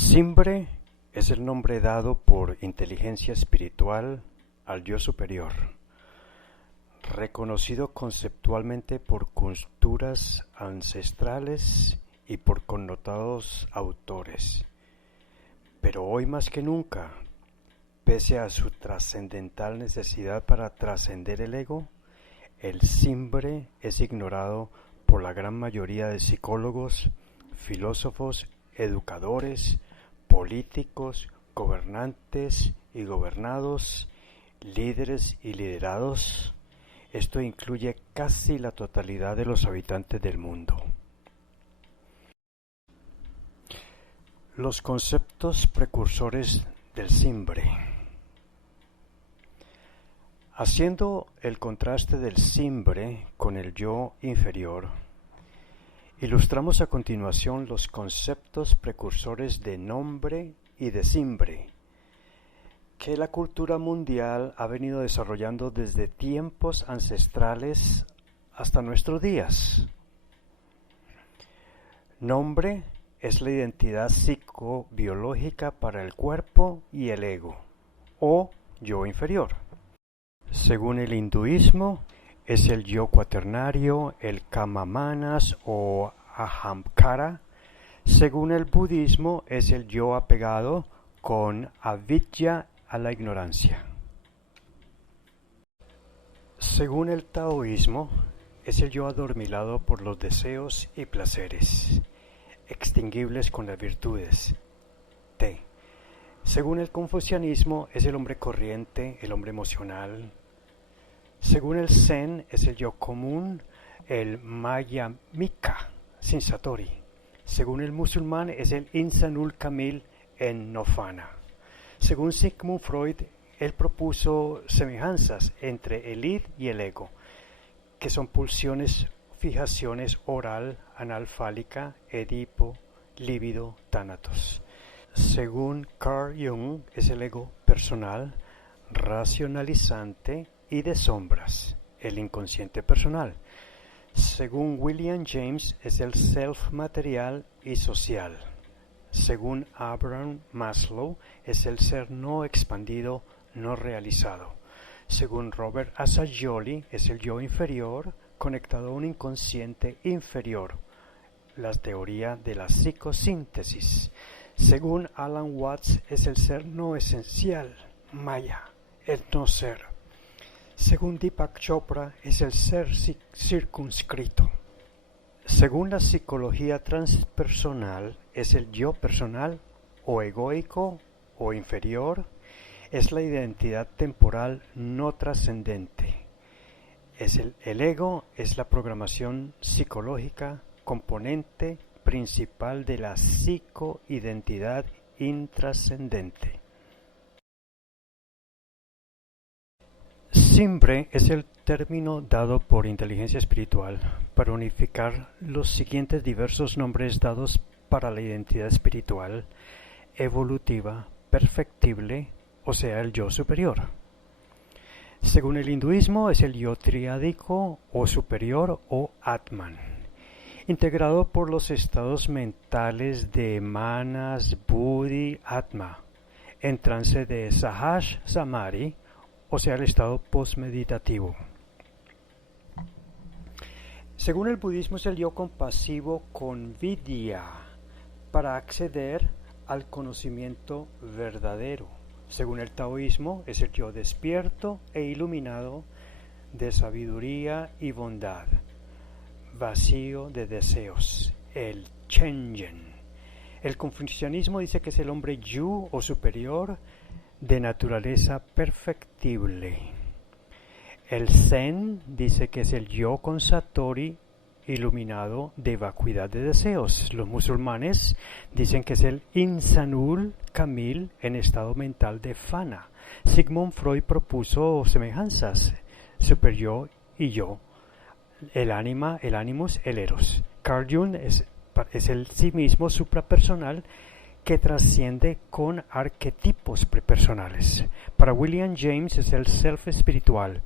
Simbre es el nombre dado por inteligencia espiritual al yo superior, reconocido conceptualmente por culturas ancestrales y por connotados autores. Pero hoy más que nunca, pese a su trascendental necesidad para trascender el ego, el Simbre es ignorado por la gran mayoría de psicólogos, filósofos, educadores, políticos, gobernantes y gobernados, líderes y liderados. Esto incluye casi la totalidad de los habitantes del mundo. Los conceptos precursores del Simbre. Haciendo el contraste del Simbre con el yo inferior, ilustramos a continuación los conceptos precursores de nombre y de Simbre, que la cultura mundial ha venido desarrollando desde tiempos ancestrales hasta nuestros días. Nombre es la identidad psicobiológica para el cuerpo y el ego, o yo inferior. Según el hinduismo, es el yo cuaternario, el Kamamanas o Ahamkara. Según el budismo, es el yo apegado con avidya a la ignorancia. Según el taoísmo, es el yo adormilado por los deseos y placeres, extinguibles con las virtudes. T. Según el confucianismo, es el hombre corriente, el hombre emocional. Según el Zen, es el yo común, el Mayamika, sin Satori. Según el musulmán, es el Insanul Kamil en Nirvana. Según Sigmund Freud, él propuso semejanzas entre el id y el ego, que son pulsiones, fijaciones oral, anal fálica, edipo, líbido, tánatos. Según Carl Jung, es el ego personal, racionalizante y de sombras, el inconsciente personal. Según William James, es el self material y social. Según Abraham Maslow, es el ser no expandido, no realizado. Según Robert Assagioli, es el yo inferior conectado a un inconsciente inferior, la teoría de la psicosíntesis. Según Alan Watts, es el ser no esencial, Maya, el no ser. Según Deepak Chopra, es el ser circunscrito. Según la psicología transpersonal, es el yo personal o egoico o inferior, es la identidad temporal no trascendente. El ego es la programación psicológica, componente principal de la psicoidentidad intrascendente. Simbre es el término dado por inteligencia espiritual para unificar los siguientes diversos nombres dados para la identidad espiritual, evolutiva, perfectible, o sea, el yo superior. Según el hinduismo, es el yo triádico o superior o Atman, integrado por los estados mentales de Manas, Buddhi, Atma, en trance de Sahaj Samadhi, o sea, el estado postmeditativo. Según el budismo, es el yo compasivo con vidya, para acceder al conocimiento verdadero. Según el taoísmo, es el yo despierto e iluminado de sabiduría y bondad, vacío de deseos, el Chenjen. El confucianismo dice que es el hombre yu o superior, de naturaleza perfectible. El Zen dice que es el yo con Satori iluminado de vacuidad de deseos. Los musulmanes dicen que es el Insanul Kamil en estado mental de Fana. Sigmund Freud propuso semejanzas, superyo y yo, el ánima, el animus, el eros. Carl Jung es el sí mismo suprapersonal que trasciende con arquetipos prepersonales. Para William James es el self espiritual.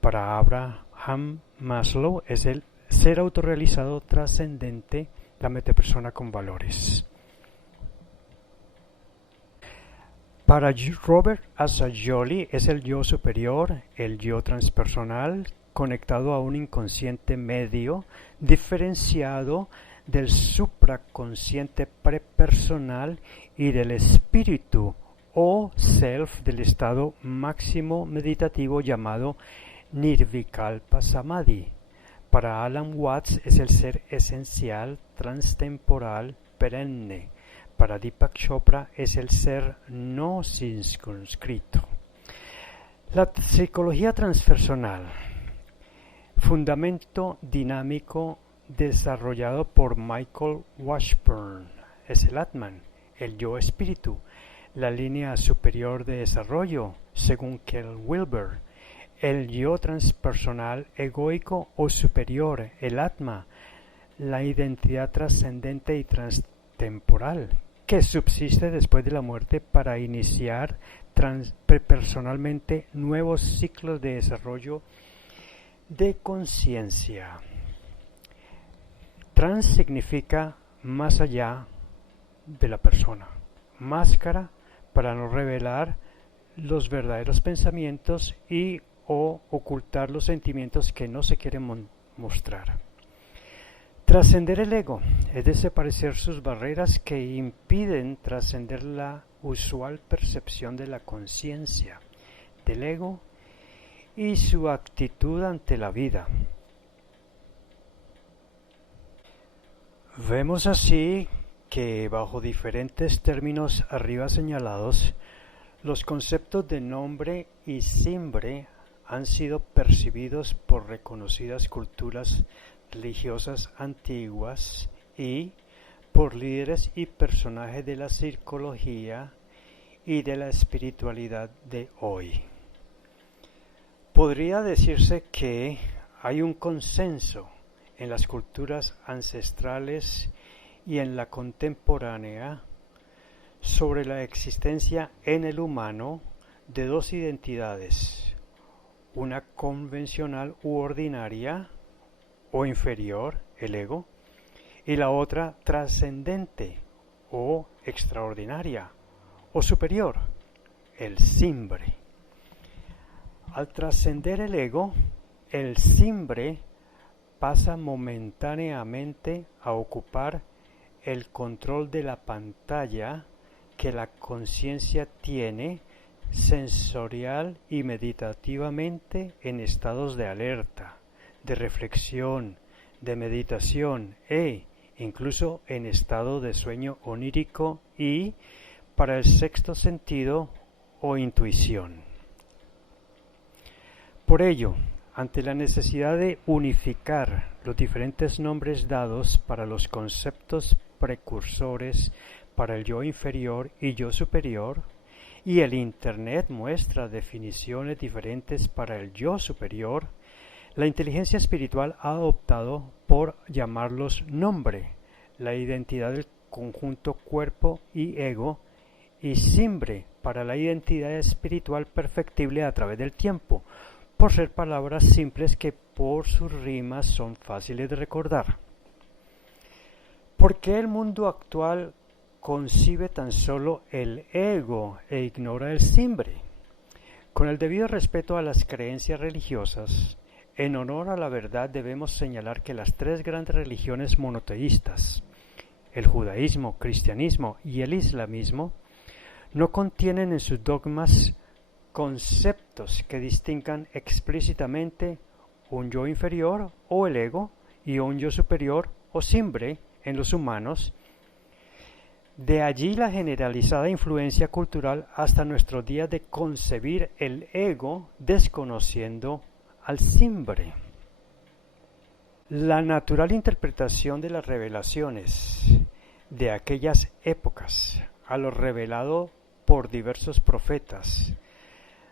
Para Abraham Maslow es el ser autorrealizado trascendente, la metapersona con valores. Para Robert Assagioli es el yo superior, el yo transpersonal, conectado a un inconsciente medio, diferenciado del supraconsciente prepersonal y del espíritu o self del estado máximo meditativo llamado Nirvikalpa Samadhi. Para Alan Watts es el ser esencial, transtemporal, perenne. Para Deepak Chopra es el ser no circunscrito. La psicología transpersonal, fundamento dinámico desarrollado por Michael Washburn, es el Atman, el yo espíritu, la línea superior de desarrollo, según Kel Wilber, el yo transpersonal egoico o superior, el Atma, la identidad trascendente y transtemporal, que subsiste después de la muerte para iniciar personalmente nuevos ciclos de desarrollo de conciencia. Trans significa más allá de la persona, máscara para no revelar los verdaderos pensamientos y o ocultar los sentimientos que no se quieren mostrar. Trascender el ego es desaparecer sus barreras que impiden trascender la usual percepción de la conciencia, del ego y su actitud ante la vida. Vemos así que bajo diferentes términos arriba señalados, los conceptos de nombre y simbre han sido percibidos por reconocidas culturas religiosas antiguas y por líderes y personajes de la psicología y de la espiritualidad de hoy. Podría decirse que hay un consenso en las culturas ancestrales y en la contemporánea sobre la existencia en el humano de dos identidades, una convencional u ordinaria o inferior, el ego, y la otra trascendente o extraordinaria o superior, el simbre. Al trascender el ego, el simbre pasa momentáneamente a ocupar el control de la pantalla que la conciencia tiene sensorial y meditativamente en estados de alerta, de reflexión, de meditación e incluso en estado de sueño onírico y para el sexto sentido o intuición. Por ello, ante la necesidad de unificar los diferentes nombres dados para los conceptos precursores para el yo inferior y yo superior, y el Internet muestra definiciones diferentes para el yo superior, la inteligencia espiritual ha optado por llamarlos nombre, la identidad del conjunto cuerpo y ego, y simbre para la identidad espiritual perfectible a través del tiempo, por ser palabras simples que por sus rimas son fáciles de recordar. ¿Por qué el mundo actual concibe tan solo el ego e ignora el simbre? Con el debido respeto a las creencias religiosas, en honor a la verdad debemos señalar que las tres grandes religiones monoteístas, el judaísmo, cristianismo y el islamismo, no contienen en sus dogmas conceptos que distingan explícitamente un yo inferior o el ego y un yo superior o simbre en los humanos. De allí la generalizada influencia cultural hasta nuestros días de concebir el ego desconociendo al simbre. La natural interpretación de las revelaciones de aquellas épocas a lo revelado por diversos profetas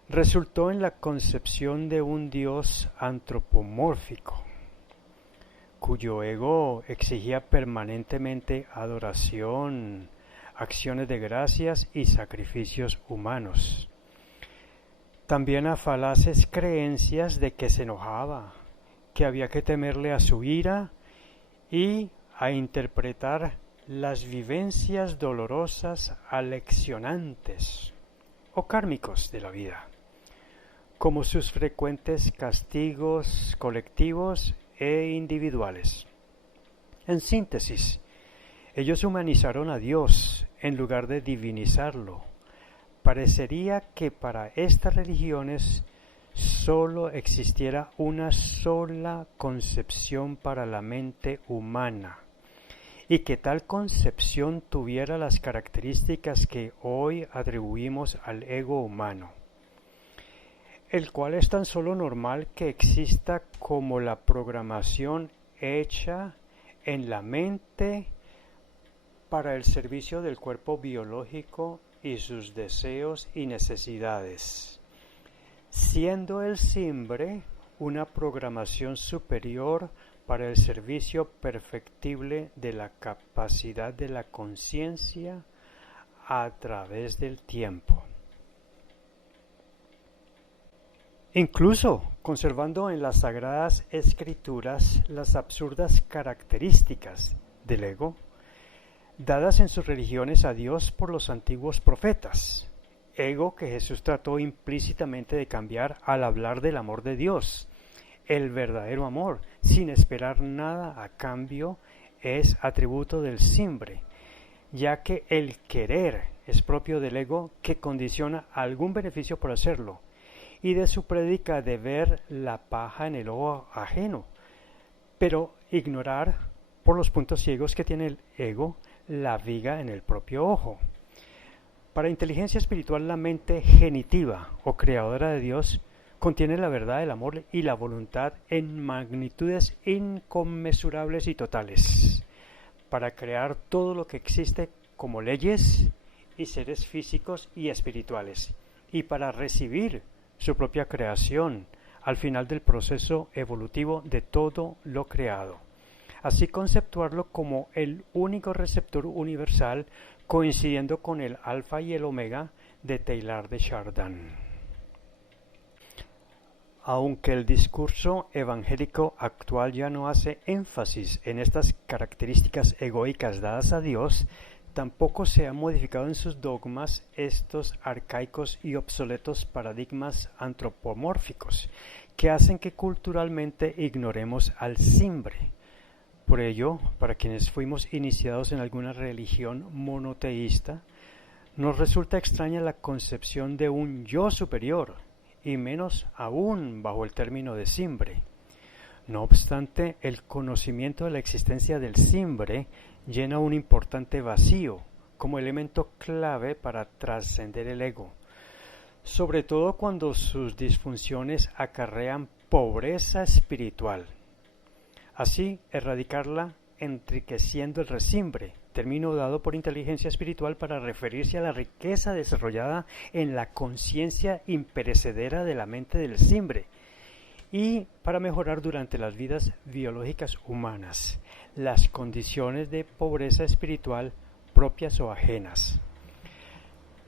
resultó en la concepción de un Dios antropomórfico, cuyo ego exigía permanentemente adoración, acciones de gracias y sacrificios humanos. También a falaces creencias de que se enojaba, que había que temerle a su ira y a interpretar las vivencias dolorosas aleccionantes o kármicos de la vida, como sus frecuentes castigos colectivos e individuales. En síntesis, ellos humanizaron a Dios en lugar de divinizarlo. Parecería que para estas religiones solo existiera una sola concepción para la mente humana, y que tal concepción tuviera las características que hoy atribuimos al ego humano, el cual es tan solo normal que exista como la programación hecha en la mente para el servicio del cuerpo biológico y sus deseos y necesidades, siendo el simbre una programación superior para el servicio perfectible de la capacidad de la conciencia a través del tiempo. Incluso conservando en las Sagradas Escrituras las absurdas características del ego, dadas en sus religiones a Dios por los antiguos profetas, ego que Jesús trató implícitamente de cambiar al hablar del amor de Dios. El verdadero amor, sin esperar nada a cambio, es atributo del simbre, ya que el querer es propio del ego que condiciona algún beneficio por hacerlo, y de su prédica de ver la paja en el ojo ajeno, pero ignorar por los puntos ciegos que tiene el ego la viga en el propio ojo. Para inteligencia espiritual, la mente genitiva o creadora de Dios contiene la verdad del amor y la voluntad en magnitudes inconmensurables y totales, para crear todo lo que existe como leyes y seres físicos y espirituales, y para recibir su propia creación al final del proceso evolutivo de todo lo creado. Así conceptuarlo como el único receptor universal, coincidiendo con el alfa y el omega de Teilhard de Chardin. Aunque el discurso evangélico actual ya no hace énfasis en estas características egoicas dadas a Dios, tampoco se han modificado en sus dogmas estos arcaicos y obsoletos paradigmas antropomórficos que hacen que culturalmente ignoremos al simbre. Por ello, para quienes fuimos iniciados en alguna religión monoteísta, nos resulta extraña la concepción de un yo superior, y menos aún bajo el término de simbre. No obstante, el conocimiento de la existencia del simbre llena un importante vacío como elemento clave para trascender el ego, sobre todo cuando sus disfunciones acarrean pobreza espiritual. Así, erradicarla enriqueciendo el resimbre, término dado por inteligencia espiritual para referirse a la riqueza desarrollada en la conciencia imperecedera de la mente del simbre, y para mejorar durante las vidas biológicas humanas las condiciones de pobreza espiritual propias o ajenas.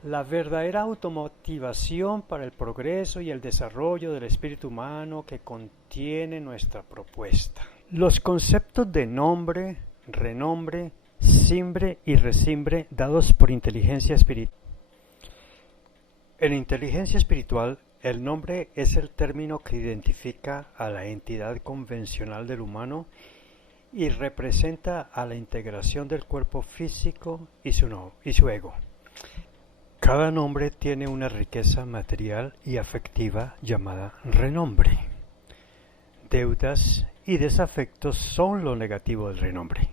La verdadera automotivación para el progreso y el desarrollo del espíritu humano que contiene nuestra propuesta. Los conceptos de nombre, renombre, simbre y resimbre dados por inteligencia espiritual. En inteligencia espiritual, el nombre es el término que identifica a la entidad convencional del humano y representa a la integración del cuerpo físico y su ego. Cada nombre tiene una riqueza material y afectiva llamada renombre. Deudas y desafectos son lo negativo del renombre.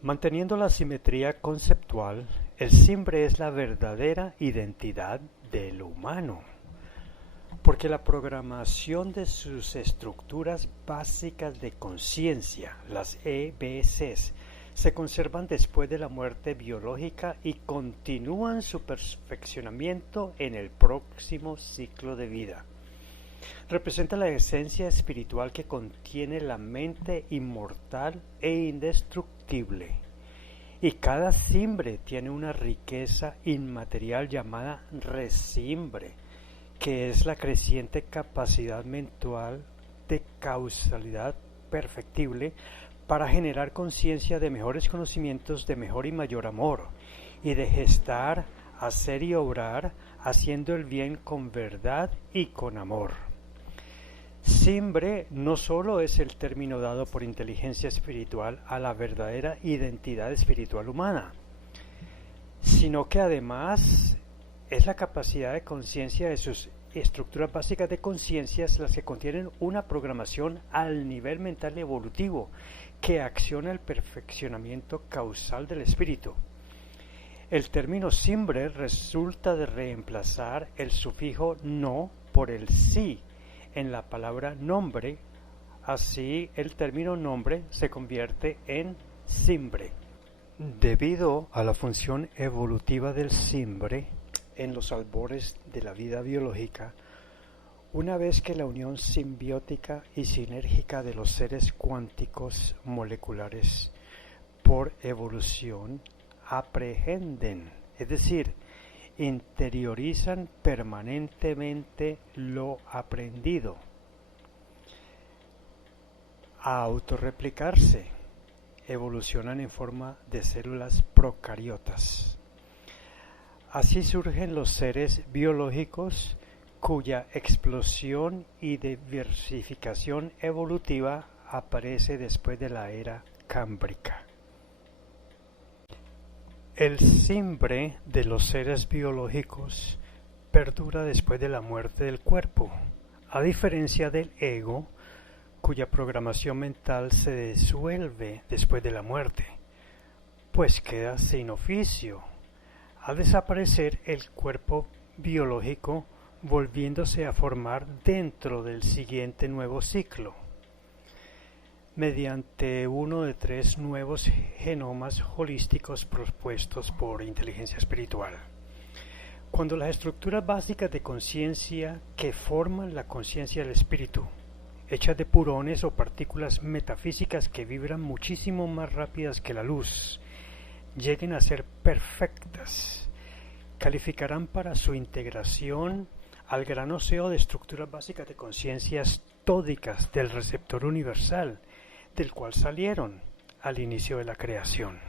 Manteniendo la simetría conceptual, el simbre es la verdadera identidad del humano, porque la programación de sus estructuras básicas de conciencia, las EBCs, se conservan después de la muerte biológica y continúan su perfeccionamiento en el próximo ciclo de vida. Representa la esencia espiritual que contiene la mente inmortal e indestructible. Y cada simbre tiene una riqueza inmaterial llamada resimbre, que es la creciente capacidad mental de causalidad perfectible para generar conciencia de mejores conocimientos, de mejor y mayor amor, y de gestar hacer y obrar, haciendo el bien con verdad y con amor. Simbre no solo es el término dado por inteligencia espiritual a la verdadera identidad espiritual humana, sino que además es la capacidad de conciencia de sus estructuras básicas de conciencias las que contienen una programación al nivel mental evolutivo que acciona el perfeccionamiento causal del espíritu. El término simbre resulta de reemplazar el sufijo no por el sí en la palabra nombre, así el término nombre se convierte en simbre. Debido a la función evolutiva del simbre en los albores de la vida biológica, una vez que la unión simbiótica y sinérgica de los seres cuánticos moleculares por evolución aprehenden, es decir, interiorizan permanentemente lo aprendido, a autorreplicarse, evolucionan en forma de células procariotas. Así surgen los seres biológicos cuya explosión y diversificación evolutiva aparece después de la era cámbrica. El simbre de los seres biológicos perdura después de la muerte del cuerpo, a diferencia del ego, cuya programación mental se disuelve después de la muerte, pues queda sin oficio. Al desaparecer el cuerpo biológico, volviéndose a formar dentro del siguiente nuevo ciclo, mediante uno de 3 nuevos genomas holísticos propuestos por inteligencia espiritual. Cuando las estructuras básicas de conciencia que forman la conciencia del espíritu, hechas de purones o partículas metafísicas que vibran muchísimo más rápidas que la luz, lleguen a ser perfectas, calificarán para su integración al gran océano de estructuras básicas de conciencias tódicas del receptor universal, del cual salieron al inicio de la creación.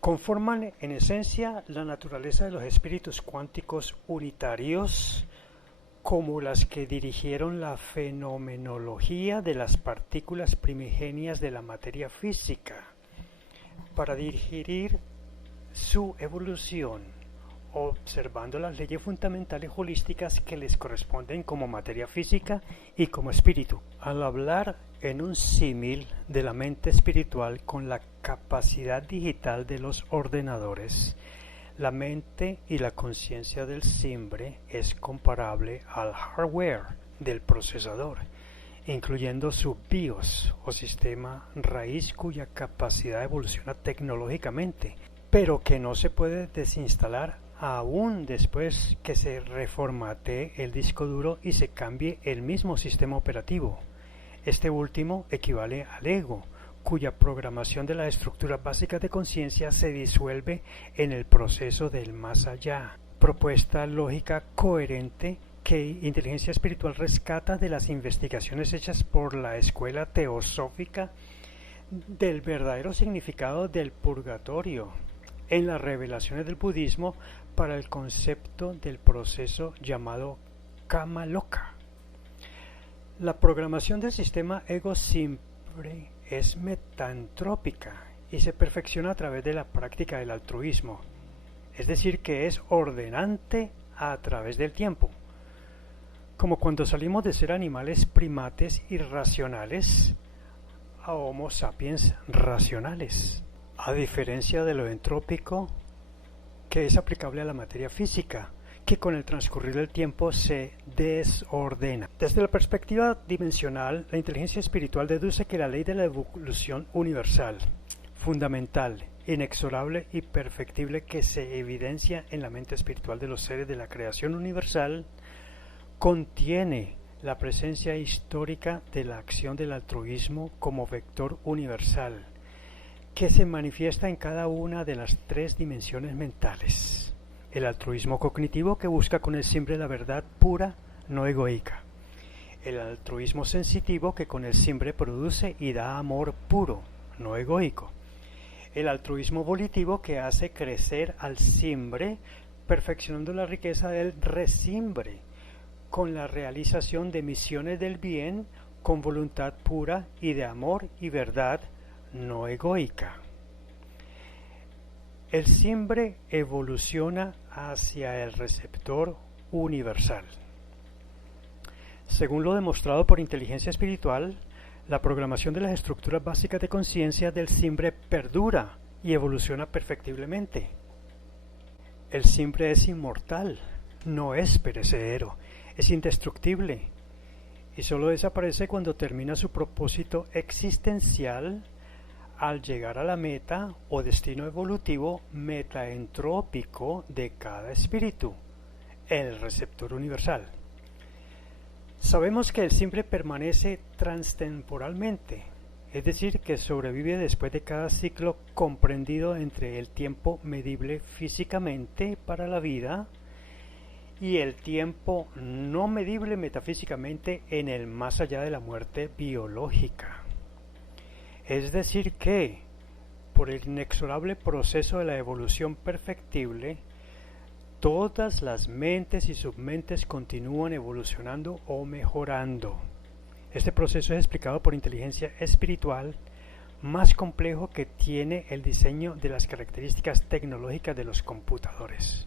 Conforman en esencia la naturaleza de los espíritus cuánticos unitarios, como las que dirigieron la fenomenología de las partículas primigenias de la materia física, para dirigir su evolución, observando las leyes fundamentales holísticas que les corresponden como materia física y como espíritu. Al hablar en un símil de la mente espiritual con la capacidad digital de los ordenadores, la mente y la conciencia del simbre es comparable al hardware del procesador, incluyendo su BIOS o sistema raíz cuya capacidad evoluciona tecnológicamente, pero que no se puede desinstalar aún después que se reformatee el disco duro y se cambie el mismo sistema operativo. Este último equivale al ego, cuya programación de las estructuras básicas de conciencia se disuelve en el proceso del más allá. Propuesta lógica coherente que inteligencia espiritual rescata de las investigaciones hechas por la escuela teosófica del verdadero significado del purgatorio en las revelaciones del budismo para el concepto del proceso llamado Kama Loka. La programación del sistema ego simple es metantrópica y se perfecciona a través de la práctica del altruismo, es decir, que es ordenante a través del tiempo. Como cuando salimos de ser animales primates irracionales a Homo sapiens racionales, a diferencia de lo entrópico que es aplicable a la materia física, que con el transcurrir del tiempo se desordena. Desde la perspectiva dimensional, la inteligencia espiritual deduce que la ley de la evolución universal, fundamental, inexorable y perfectible que se evidencia en la mente espiritual de los seres de la creación universal, contiene la presencia histórica de la acción del altruismo como vector universal, que se manifiesta en cada una de las 3 dimensiones mentales. El altruismo cognitivo que busca con el simbre la verdad pura, no egoica. El altruismo sensitivo que con el simbre produce y da amor puro, no egoico. el altruismo volitivo que hace crecer al simbre, perfeccionando la riqueza del resimbre, con la realización de misiones del bien con voluntad pura y de amor y verdad no egoica. El simbre evoluciona hacia el receptor universal. Según lo demostrado por inteligencia espiritual, la programación de las estructuras básicas de conciencia del simbre perdura y evoluciona perfectiblemente. El simbre es inmortal, no es perecedero, es indestructible y solo desaparece cuando termina su propósito existencial al llegar a la meta o destino evolutivo metaentrópico de cada espíritu, el receptor universal. Sabemos que el simbre permanece transtemporalmente, es decir, que sobrevive después de cada ciclo comprendido entre el tiempo medible físicamente para la vida y el tiempo no medible metafísicamente en el más allá de la muerte biológica. Es decir que, por el inexorable proceso de la evolución perfectible, todas las mentes y submentes continúan evolucionando o mejorando. Este proceso es explicado por inteligencia espiritual, más complejo que tiene el diseño de las características tecnológicas de los computadores.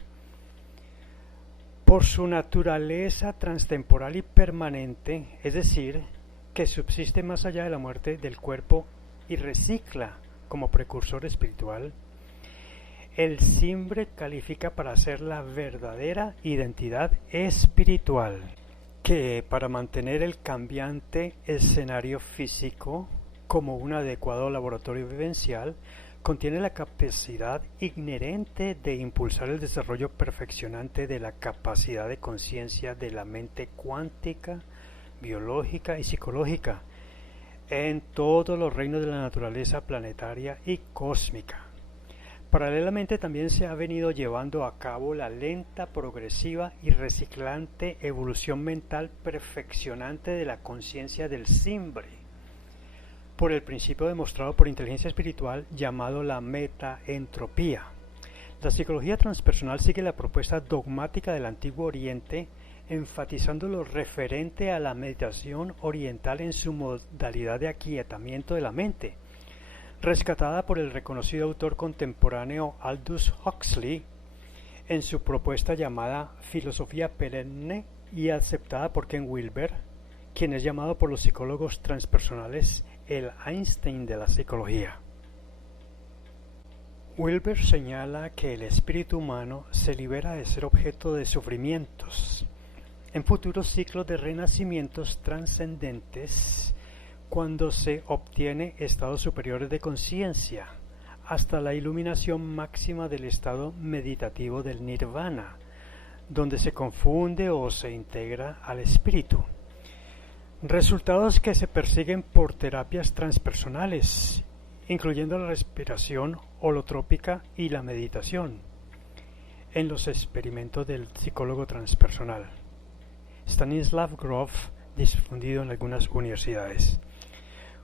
Por su naturaleza transtemporal y permanente, es decir, que subsiste más allá de la muerte del cuerpo y recicla como precursor espiritual, el simbre califica para ser la verdadera identidad espiritual, que para mantener el cambiante escenario físico como un adecuado laboratorio vivencial, contiene la capacidad inherente de impulsar el desarrollo perfeccionante de la capacidad de conciencia de la mente cuántica, biológica y psicológica en todos los reinos de la naturaleza planetaria y cósmica. Paralelamente también se ha venido llevando a cabo la lenta, progresiva y reciclante evolución mental perfeccionante de la conciencia del simbre, por el principio demostrado por inteligencia espiritual llamado la metaentropía. La psicología transpersonal sigue la propuesta dogmática del Antiguo Oriente, enfatizando lo referente a la meditación oriental en su modalidad de aquietamiento de la mente, rescatada por el reconocido autor contemporáneo Aldous Huxley en su propuesta llamada Filosofía Perenne y aceptada por Ken Wilber, quien es llamado por los psicólogos transpersonales el Einstein de la psicología. Wilber señala que el espíritu humano se libera de ser objeto de sufrimientos en futuros ciclos de renacimientos trascendentes cuando se obtiene estados superiores de conciencia hasta la iluminación máxima del estado meditativo del nirvana, donde se confunde o se integra al espíritu. Resultados que se persiguen por terapias transpersonales, incluyendo la respiración holotrópica y la meditación, en los experimentos del psicólogo transpersonal Stanislav Grof, difundido en algunas universidades.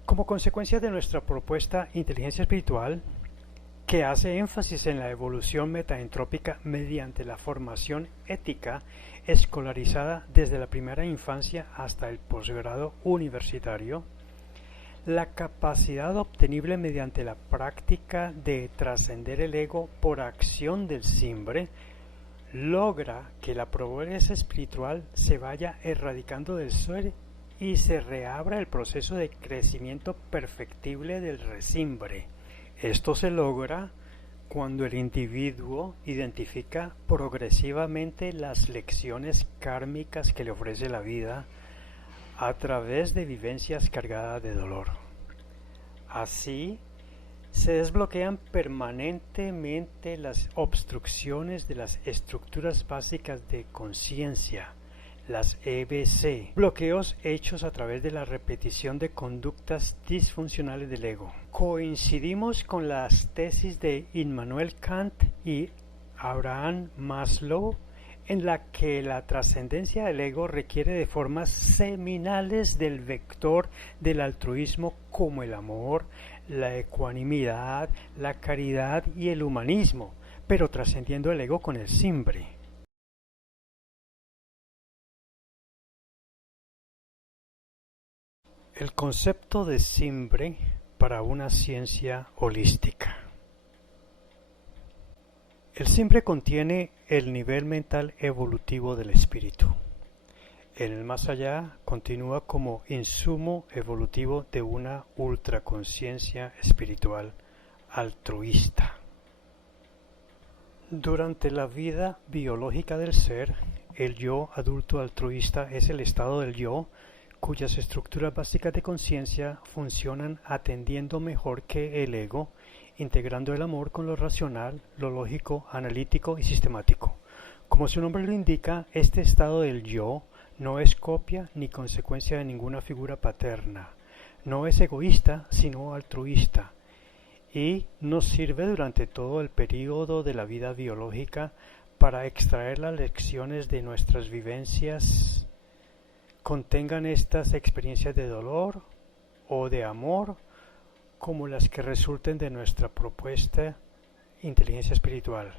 Como consecuencia de nuestra propuesta inteligencia espiritual, que hace énfasis en la evolución metaentrópica mediante la formación ética escolarizada desde la primera infancia hasta el posgrado universitario, la capacidad obtenible mediante la práctica de trascender el ego por acción del simbre logra que la pobreza espiritual se vaya erradicando del ser y se reabra el proceso de crecimiento perfectible del resimbre. Esto se logra cuando el individuo identifica progresivamente las lecciones kármicas que le ofrece la vida a través de vivencias cargadas de dolor. Así, se desbloquean permanentemente las obstrucciones de las estructuras básicas de conciencia, las EBC, bloqueos hechos a través de la repetición de conductas disfuncionales del ego. Coincidimos con las tesis de Immanuel Kant y Abraham Maslow en la que la trascendencia del ego requiere de formas seminales del vector del altruismo como el amor, la ecuanimidad, la caridad y el humanismo, pero trascendiendo el ego con el simbre. El concepto de simbre para una ciencia holística. El simbre contiene el nivel mental evolutivo del espíritu. En el más allá continúa como insumo evolutivo de una ultraconciencia espiritual altruista. Durante la vida biológica del ser, el yo adulto altruista es el estado del yo cuyas estructuras básicas de conciencia funcionan atendiendo mejor que el ego, integrando el amor con lo racional, lo lógico, analítico y sistemático. Como su nombre lo indica, este estado del yo no es copia ni consecuencia de ninguna figura paterna, no es egoísta sino altruista, y nos sirve durante todo el período de la vida biológica para extraer las lecciones de nuestras vivencias, contengan estas experiencias de dolor o de amor, como las que resulten de nuestra propuesta inteligencia espiritual,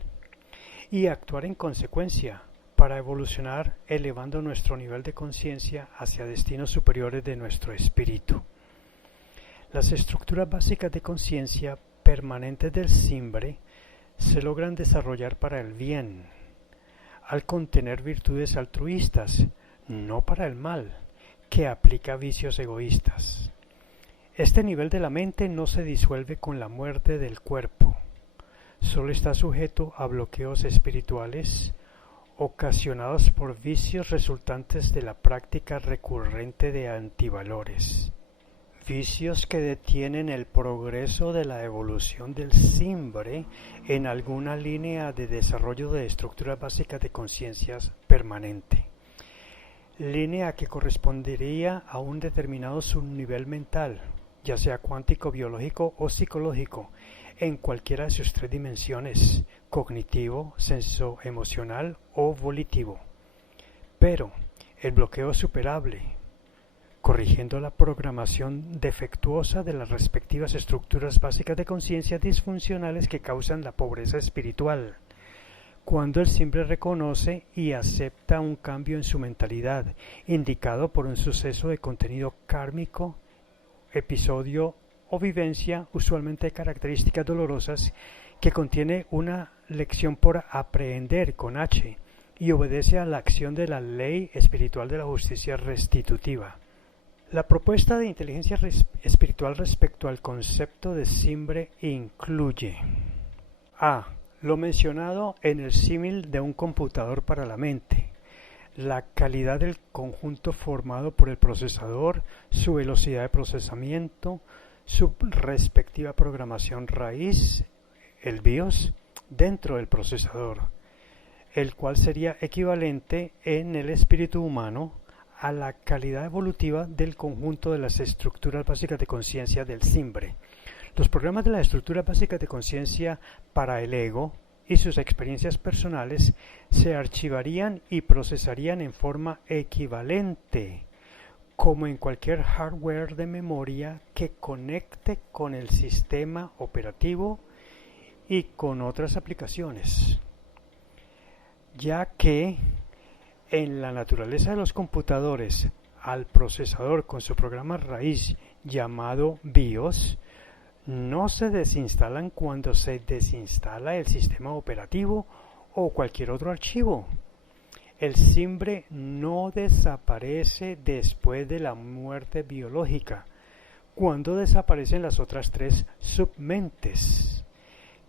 y actuar en consecuencia para evolucionar elevando nuestro nivel de conciencia hacia destinos superiores de nuestro espíritu. Las estructuras básicas de conciencia permanentes del simbre se logran desarrollar para el bien, al contener virtudes altruistas, no para el mal, que aplica vicios egoístas. Este nivel de la mente no se disuelve con la muerte del cuerpo, solo está sujeto a bloqueos espirituales ocasionados por vicios resultantes de la práctica recurrente de antivalores, vicios que detienen el progreso de la evolución del simbre en alguna línea de desarrollo de estructuras básicas de conciencias permanente. Línea que correspondería a un determinado subnivel mental, ya sea cuántico, biológico o psicológico, en cualquiera de sus tres dimensiones, cognitivo, senso-emocional o volitivo. Pero el bloqueo es superable, corrigiendo la programación defectuosa de las respectivas estructuras básicas de conciencia disfuncionales que causan la pobreza espiritual. Cuando el simbre reconoce y acepta un cambio en su mentalidad, indicado por un suceso de contenido kármico, episodio o vivencia, usualmente de características dolorosas, que contiene una lección por aprehender con H y obedece a la acción de la ley espiritual de la justicia restitutiva. La propuesta de inteligencia espiritual respecto al concepto de simbre incluye a. Lo mencionado en el símil de un computador para la mente, la calidad del conjunto formado por el procesador, su velocidad de procesamiento, su respectiva programación raíz, el BIOS, dentro del procesador, el cual sería equivalente en el espíritu humano a la calidad evolutiva del conjunto de las estructuras básicas de conciencia del simbre. Los programas de las estructuras básicas de conciencia para el ego y sus experiencias personales se archivarían y procesarían en forma equivalente, como en cualquier hardware de memoria que conecte con el sistema operativo y con otras aplicaciones, ya que en la naturaleza de los computadores, al procesador con su programa raíz llamado BIOS, no se desinstalan cuando se desinstala el sistema operativo o cualquier otro archivo. El simbre no desaparece después de la muerte biológica, cuando desaparecen las otras tres submentes,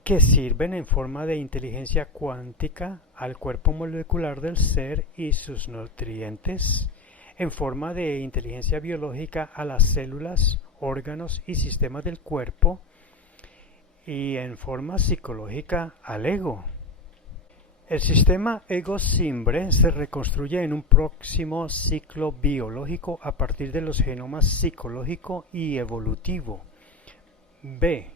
que sirven en forma de inteligencia cuántica al cuerpo molecular del ser y sus nutrientes, en forma de inteligencia biológica a las células, órganos y sistemas del cuerpo, y en forma psicológica al ego. El sistema ego-simbre se reconstruye en un próximo ciclo biológico a partir de los genomas psicológico y evolutivo. B.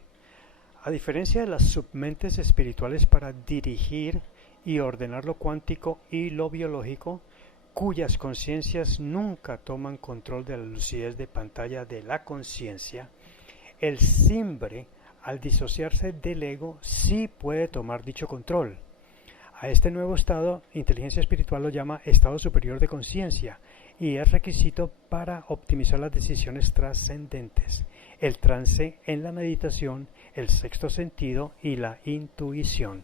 A diferencia de las submentes espirituales para dirigir y ordenar lo cuántico y lo biológico, cuyas conciencias nunca toman control de la lucidez de pantalla de la conciencia, el simbre, al disociarse del ego, sí puede tomar dicho control. A este nuevo estado, inteligencia espiritual lo llama estado superior de conciencia y es requisito para optimizar las decisiones trascendentes, el trance en la meditación, el sexto sentido y la intuición.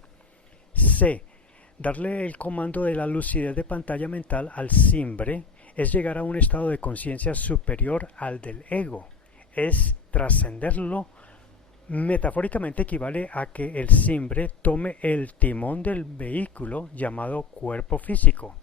C. Darle el comando de la lucidez de pantalla mental al simbre es llegar a un estado de conciencia superior al del ego, es trascenderlo. Metafóricamente equivale a que el simbre tome el timón del vehículo llamado cuerpo físico,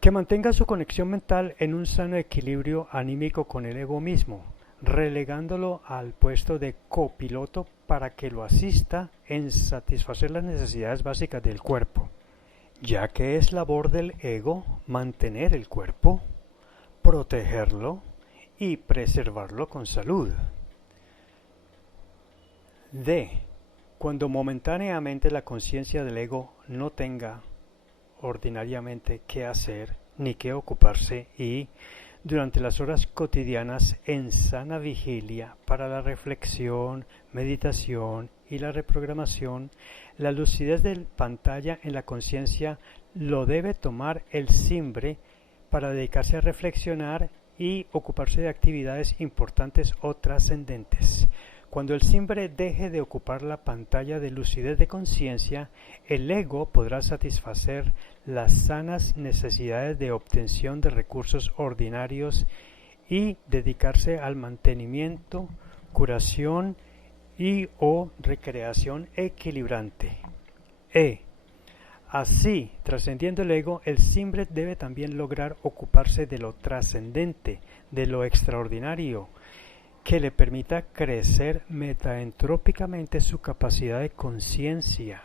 que mantenga su conexión mental en un sano equilibrio anímico con el ego mismo, relegándolo al puesto de copiloto para que lo asista en satisfacer las necesidades básicas del cuerpo, ya que es labor del ego mantener el cuerpo, protegerlo y preservarlo con salud. D. Cuando momentáneamente la conciencia del ego no tenga ordinariamente qué hacer ni qué ocuparse y, durante las horas cotidianas en sana vigilia para la reflexión, meditación y la reprogramación, la lucidez de pantalla en la conciencia lo debe tomar el simbre para dedicarse a reflexionar y ocuparse de actividades importantes o trascendentes. Cuando el simbre deje de ocupar la pantalla de lucidez de conciencia, el ego podrá satisfacer las sanas necesidades de obtención de recursos ordinarios y dedicarse al mantenimiento, curación y o recreación equilibrante. Así, trascendiendo el ego, el simbre debe también lograr ocuparse de lo trascendente, de lo extraordinario, que le permita crecer metaentrópicamente su capacidad de conciencia,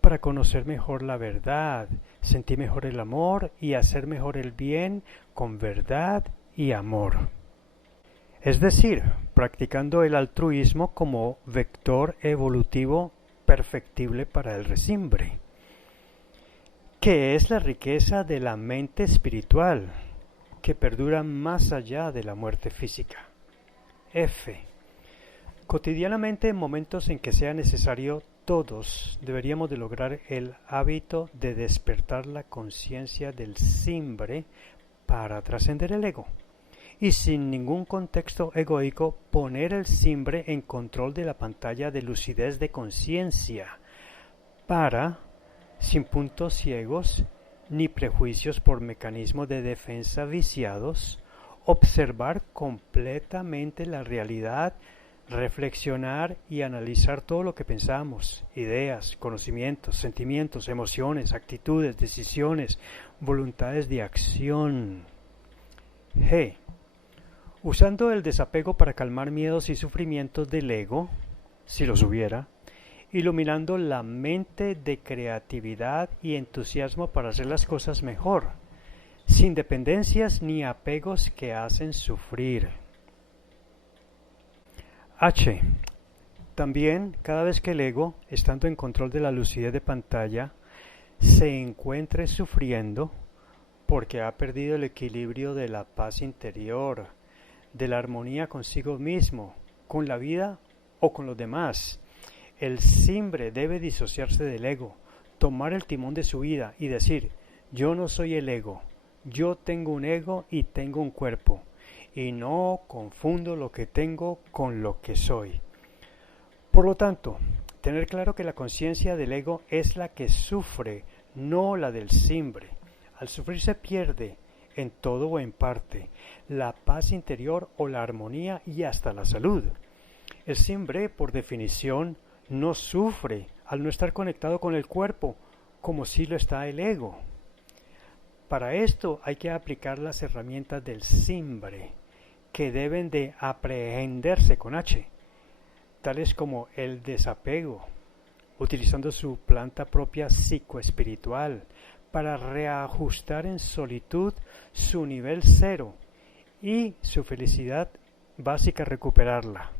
para conocer mejor la verdad, sentir mejor el amor y hacer mejor el bien con verdad y amor. Es decir, practicando el altruismo como vector evolutivo perfectible para el resimbre, que es la riqueza de la mente espiritual, que perdura más allá de la muerte física. F. Cotidianamente, en momentos en que sea necesario, todos deberíamos de lograr el hábito de despertar la conciencia del simbre para trascender el ego y sin ningún contexto egoico poner el simbre en control de la pantalla de lucidez de conciencia para, sin puntos ciegos ni prejuicios por mecanismos de defensa viciados, observar completamente la realidad, reflexionar y analizar todo lo que pensamos, ideas, conocimientos, sentimientos, emociones, actitudes, decisiones, voluntades de acción. G. Usando el desapego para calmar miedos y sufrimientos del ego, si los hubiera, iluminando la mente de creatividad y entusiasmo para hacer las cosas mejor, sin dependencias ni apegos que hacen sufrir. H. También, cada vez que el ego, estando en control de la lucidez de pantalla, se encuentre sufriendo porque ha perdido el equilibrio de la paz interior, de la armonía consigo mismo, con la vida o con los demás, el simbre debe disociarse del ego, tomar el timón de su vida y decir: yo no soy el ego. Yo tengo un ego y tengo un cuerpo, y no confundo lo que tengo con lo que soy. Por lo tanto, tener claro que la conciencia del ego es la que sufre, no la del simbre. Al sufrir se pierde, en todo o en parte, la paz interior o la armonía y hasta la salud. El simbre, por definición, no sufre al no estar conectado con el cuerpo, como si lo está el ego. Para esto hay que aplicar las herramientas del simbre, que deben de aprehenderse con H, tales como el desapego, utilizando su planta propia psicoespiritual para reajustar en solitud su nivel cero y su felicidad básica recuperarla.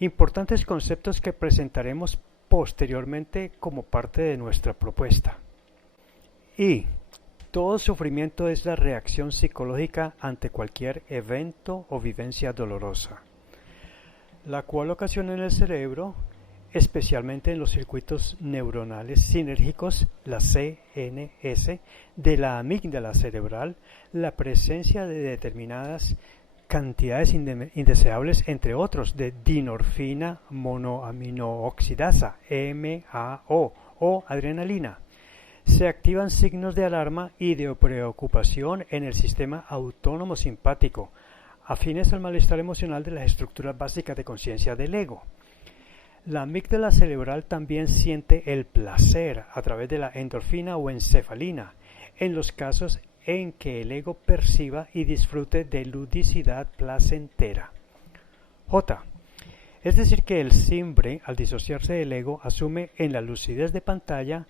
Importantes conceptos que presentaremos posteriormente como parte de nuestra propuesta. Y todo sufrimiento es la reacción psicológica ante cualquier evento o vivencia dolorosa, la cual ocasiona en el cerebro, especialmente en los circuitos neuronales sinérgicos, la CNS, de la amígdala cerebral, la presencia de determinadas cantidades indeseables, entre otros, de dinorfina monoaminooxidasa, MAO, o adrenalina. Se activan signos de alarma y de preocupación en el sistema autónomo simpático, afines al malestar emocional de las estructuras básicas de conciencia del ego. La amígdala cerebral también siente el placer a través de la endorfina o encefalina, en los casos en que el ego perciba y disfrute de ludicidad placentera. J. Es decir que el simbre, al disociarse del ego, asume en la lucidez de pantalla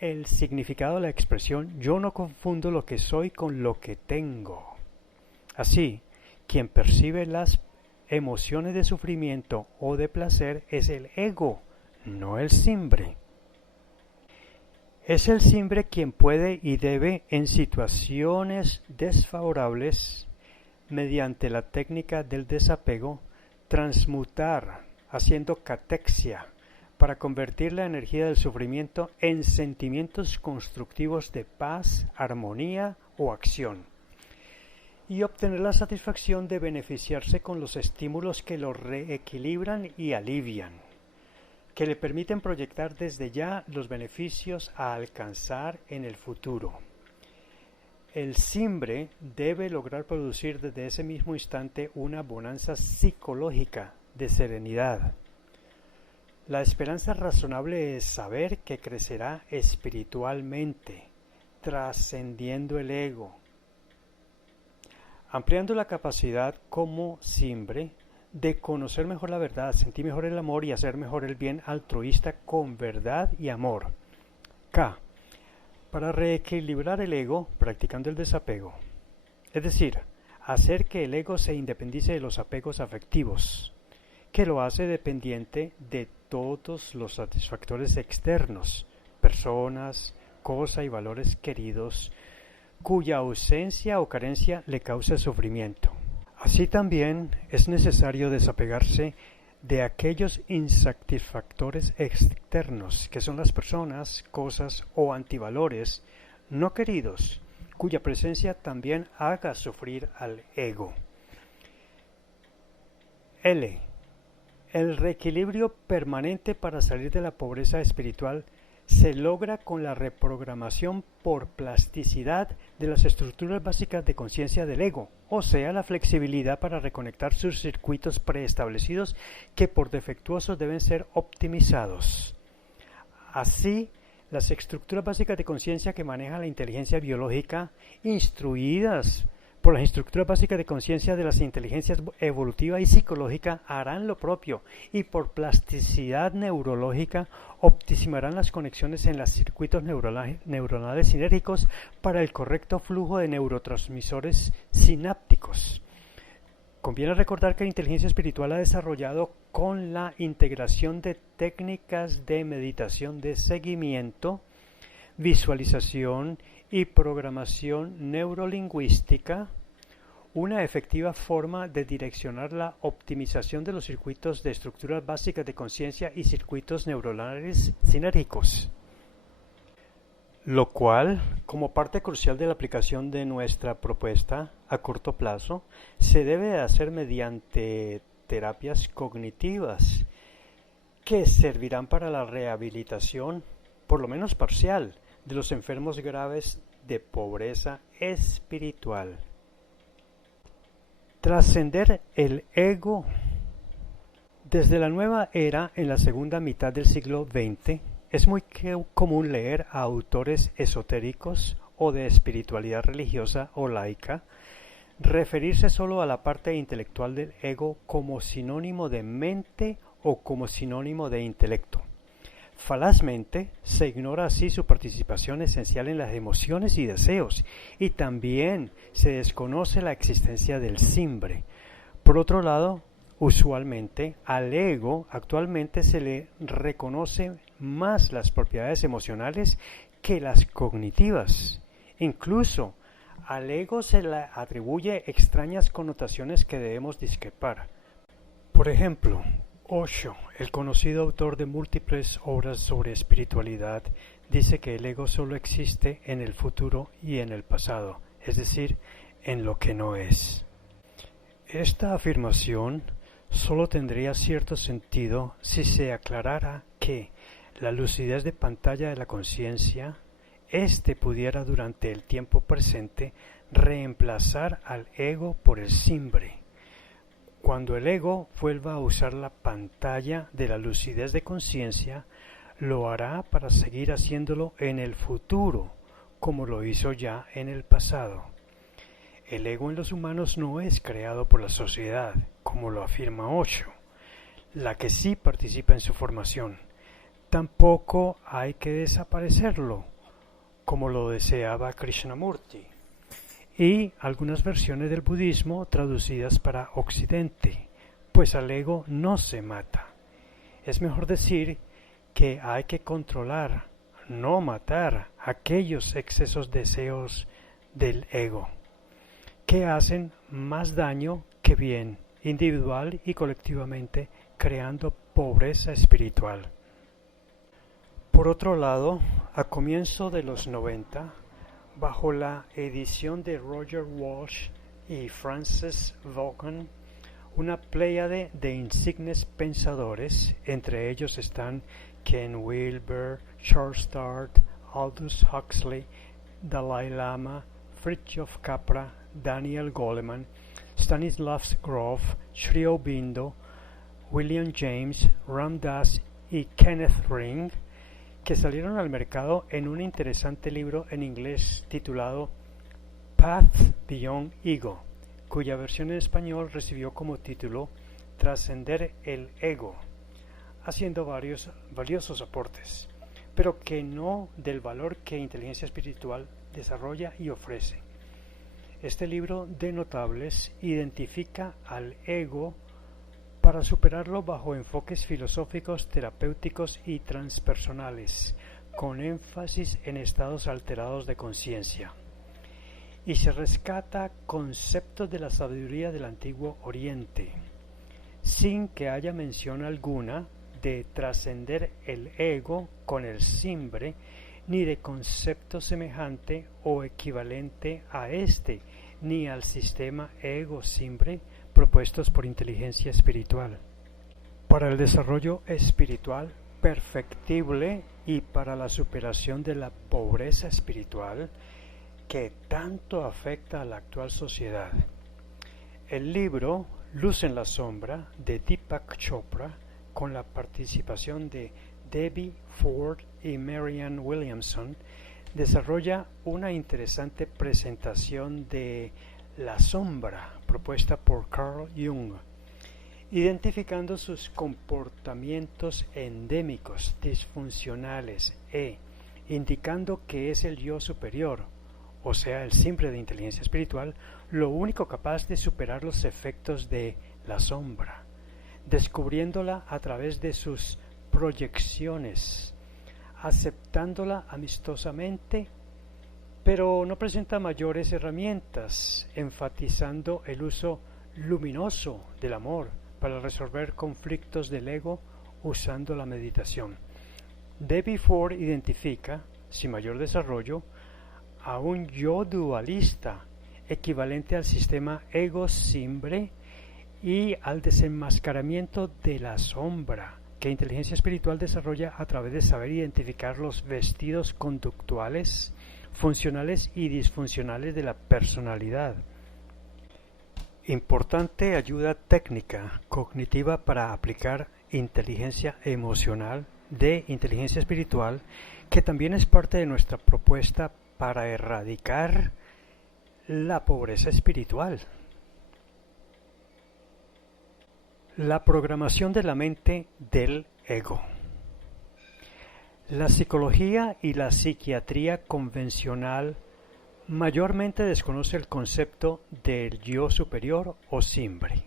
el significado de la expresión «yo no confundo lo que soy con lo que tengo». Así, quien percibe las emociones de sufrimiento o de placer es el ego, no el simbre. Es el simbre quien puede y debe, en situaciones desfavorables, mediante la técnica del desapego, transmutar, haciendo catexia, para convertir la energía del sufrimiento en sentimientos constructivos de paz, armonía o acción, y obtener la satisfacción de beneficiarse con los estímulos que lo reequilibran y alivian, que le permiten proyectar desde ya los beneficios a alcanzar en el futuro. El simbre debe lograr producir desde ese mismo instante una bonanza psicológica de serenidad. La esperanza razonable es saber que crecerá espiritualmente, trascendiendo el ego, ampliando la capacidad como simbre de conocer mejor la verdad, sentir mejor el amor y hacer mejor el bien altruista con verdad y amor. K. Para reequilibrar el ego practicando el desapego, es decir, hacer que el ego se independice de los apegos afectivos, que lo hace dependiente de todos los satisfactores externos, personas, cosas y valores queridos, cuya ausencia o carencia le causa sufrimiento. Así también es necesario desapegarse de aquellos insatisfactores externos, que son las personas, cosas o antivalores no queridos, cuya presencia también haga sufrir al ego. L. El reequilibrio permanente para salir de la pobreza espiritual se logra con la reprogramación por plasticidad de las estructuras básicas de conciencia del ego, o sea, la flexibilidad para reconectar sus circuitos preestablecidos que por defectuosos deben ser optimizados. Así, las estructuras básicas de conciencia que maneja la inteligencia biológica, instruidas por las estructuras básicas de conciencia de las inteligencias evolutiva y psicológica, harán lo propio y por plasticidad neurológica optimarán las conexiones en los circuitos neuronales sinérgicos para el correcto flujo de neurotransmisores sinápticos. Conviene recordar que la inteligencia espiritual ha desarrollado con la integración de técnicas de meditación de seguimiento, visualización y programación neurolingüística, una efectiva forma de direccionar la optimización de los circuitos de estructuras básicas de conciencia y circuitos neuronales sinérgicos, lo cual, como parte crucial de la aplicación de nuestra propuesta a corto plazo, se debe de hacer mediante terapias cognitivas que servirán para la rehabilitación, por lo menos parcial, de los enfermos graves de pobreza espiritual. Trascender el ego. Desde la nueva era, en la segunda mitad del siglo XX, es muy común leer a autores esotéricos o de espiritualidad religiosa o laica referirse solo a la parte intelectual del ego como sinónimo de mente o como sinónimo de intelecto. Falazmente, se ignora así su participación esencial en las emociones y deseos, y también se desconoce la existencia del simbre. Por otro lado, Usualmente al ego actualmente se le reconoce más las propiedades emocionales que las cognitivas. Incluso al ego se le atribuye extrañas connotaciones que debemos discrepar. Por ejemplo, Osho, el conocido autor de múltiples obras sobre espiritualidad, dice que el ego solo existe en el futuro y en el pasado, es decir, en lo que no es. Esta afirmación solo tendría cierto sentido si se aclarara que la lucidez de pantalla de la conciencia, pudiera durante el tiempo presente reemplazar al ego por el simbre. Cuando el ego vuelva a usar la pantalla de la lucidez de conciencia, lo hará para seguir haciéndolo en el futuro, como lo hizo ya en el pasado. El ego en los humanos no es creado por la sociedad, como lo afirma Osho, la que sí participa en su formación. Tampoco hay que desaparecerlo, como lo deseaba Krishnamurti, y algunas versiones del budismo traducidas para Occidente, pues al ego no se mata. Es mejor decir que hay que controlar, no matar aquellos excesos deseos del ego, que hacen más daño que bien, individual y colectivamente, creando pobreza espiritual. Por otro lado, a comienzo de los 90, bajo la edición de Roger Walsh y Francis Vaughan, una pléyade de insignes pensadores, entre ellos están Ken Wilber, Charles Sturt, Aldous Huxley, Dalai Lama, Fritjof Capra, Daniel Goleman, Stanislav Grof, Sri Aurobindo, William James, Ram Dass y Kenneth Ring, que salieron al mercado en un interesante libro en inglés titulado Path Beyond Ego, cuya versión en español recibió como título Trascender el Ego, haciendo varios valiosos aportes, pero que no del valor que inteligencia espiritual desarrolla y ofrece. Este libro de notables identifica al ego para superarlo bajo enfoques filosóficos, terapéuticos y transpersonales, con énfasis en estados alterados de conciencia. Y se rescata conceptos de la sabiduría del Antiguo Oriente, sin que haya mención alguna de trascender el ego con el simbre, ni de concepto semejante o equivalente a ni al sistema ego-simbre propuestos por inteligencia espiritual. Para el desarrollo espiritual perfectible y para la superación de la pobreza espiritual que tanto afecta a la actual sociedad. El libro Luz en la Sombra de Deepak Chopra, con la participación de Debbie Ford y Marianne Williamson, desarrolla una interesante presentación de la sombra propuesta por Carl Jung, identificando sus comportamientos endémicos, disfuncionales indicando que es el yo superior, o sea, el simple de inteligencia espiritual, lo único capaz de superar los efectos de la sombra, descubriéndola a través de sus proyecciones, aceptándola amistosamente, pero no presenta mayores herramientas, enfatizando el uso luminoso del amor para resolver conflictos del ego usando la meditación. Debbie Ford identifica, sin mayor desarrollo, a un yo dualista, equivalente al sistema ego-simbre y al desenmascaramiento de la sombra, que inteligencia espiritual desarrolla a través de saber identificar los vestidos conductuales, funcionales y disfuncionales de la personalidad. Importante ayuda técnica cognitiva para aplicar inteligencia emocional de inteligencia espiritual, que también es parte de nuestra propuesta para erradicar la pobreza espiritual. La programación de la mente del ego. La psicología y la psiquiatría convencional mayormente desconoce el concepto del yo superior o simbre.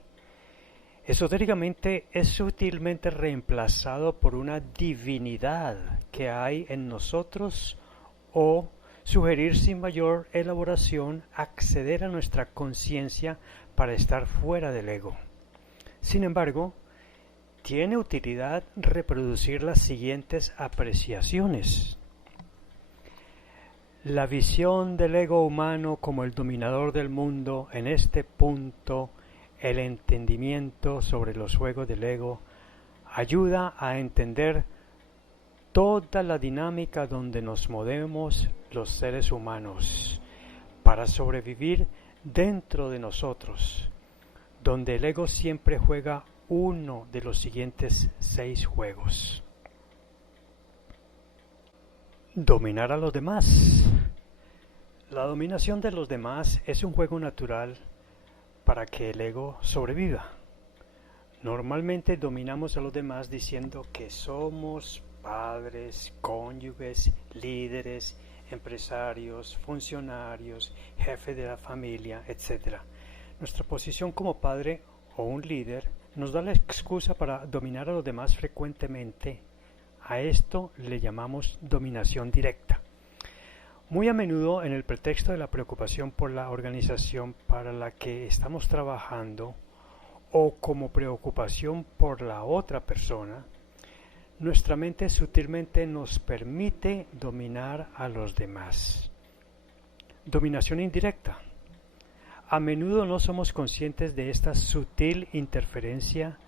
Esotéricamente es sutilmente reemplazado por una divinidad que hay en nosotros o sugerir sin mayor elaboración acceder a nuestra conciencia para estar fuera del ego. Sin embargo, tiene utilidad reproducir las siguientes apreciaciones. La visión del ego humano como el dominador del mundo, en este punto, el entendimiento sobre los juegos del ego, ayuda a entender toda la dinámica donde nos movemos los seres humanos para sobrevivir dentro de nosotros, donde el ego siempre juega uno de los siguientes 6 juegos. Dominar a los demás. La dominación de los demás es un juego natural para que el ego sobreviva. Normalmente dominamos a los demás diciendo que somos padres, cónyuges, líderes, empresarios, funcionarios, jefe de la familia, etc. Nuestra posición como padre o un líder nos da la excusa para dominar a los demás frecuentemente. A esto le llamamos dominación directa. Muy a menudo, en el pretexto de la preocupación por la organización para la que estamos trabajando o como preocupación por la otra persona, nuestra mente sutilmente nos permite dominar a los demás. Dominación indirecta. A menudo no somos conscientes de esta sutil interferencia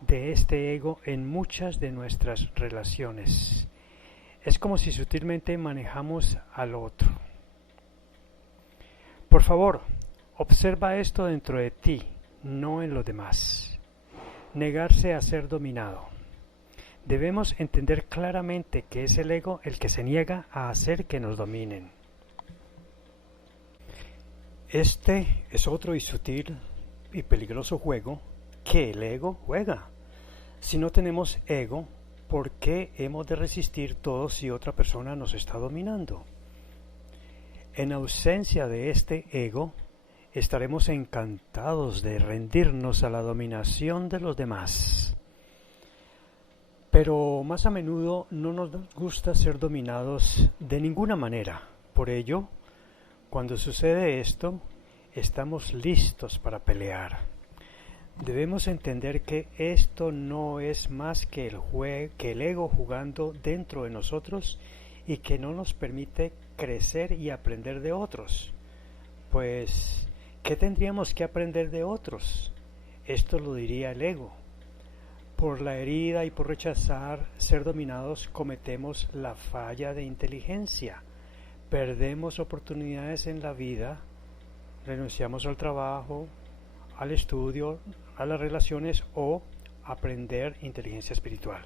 de este ego en muchas de nuestras relaciones. Es como si sutilmente manejamos al otro. Por favor, observa esto dentro de ti, no en los demás. Negarse a ser dominado. Debemos entender claramente que es el ego el que se niega a hacer que nos dominen. Este es otro y sutil y peligroso juego que el ego juega. Si no tenemos ego, ¿por qué hemos de resistir todo si otra persona nos está dominando? En ausencia de este ego, estaremos encantados de rendirnos a la dominación de los demás. Pero más a menudo no nos gusta ser dominados de ninguna manera. Por ello, cuando sucede esto, estamos listos para pelear. Debemos entender que esto no es más que el ego jugando dentro de nosotros y que no nos permite crecer y aprender de otros. Pues, ¿qué tendríamos que aprender de otros? Esto lo diría el ego. Por la herida y por rechazar ser dominados cometemos la falla de inteligencia. Perdemos oportunidades en la vida, renunciamos al trabajo, al estudio, a las relaciones o aprender inteligencia espiritual.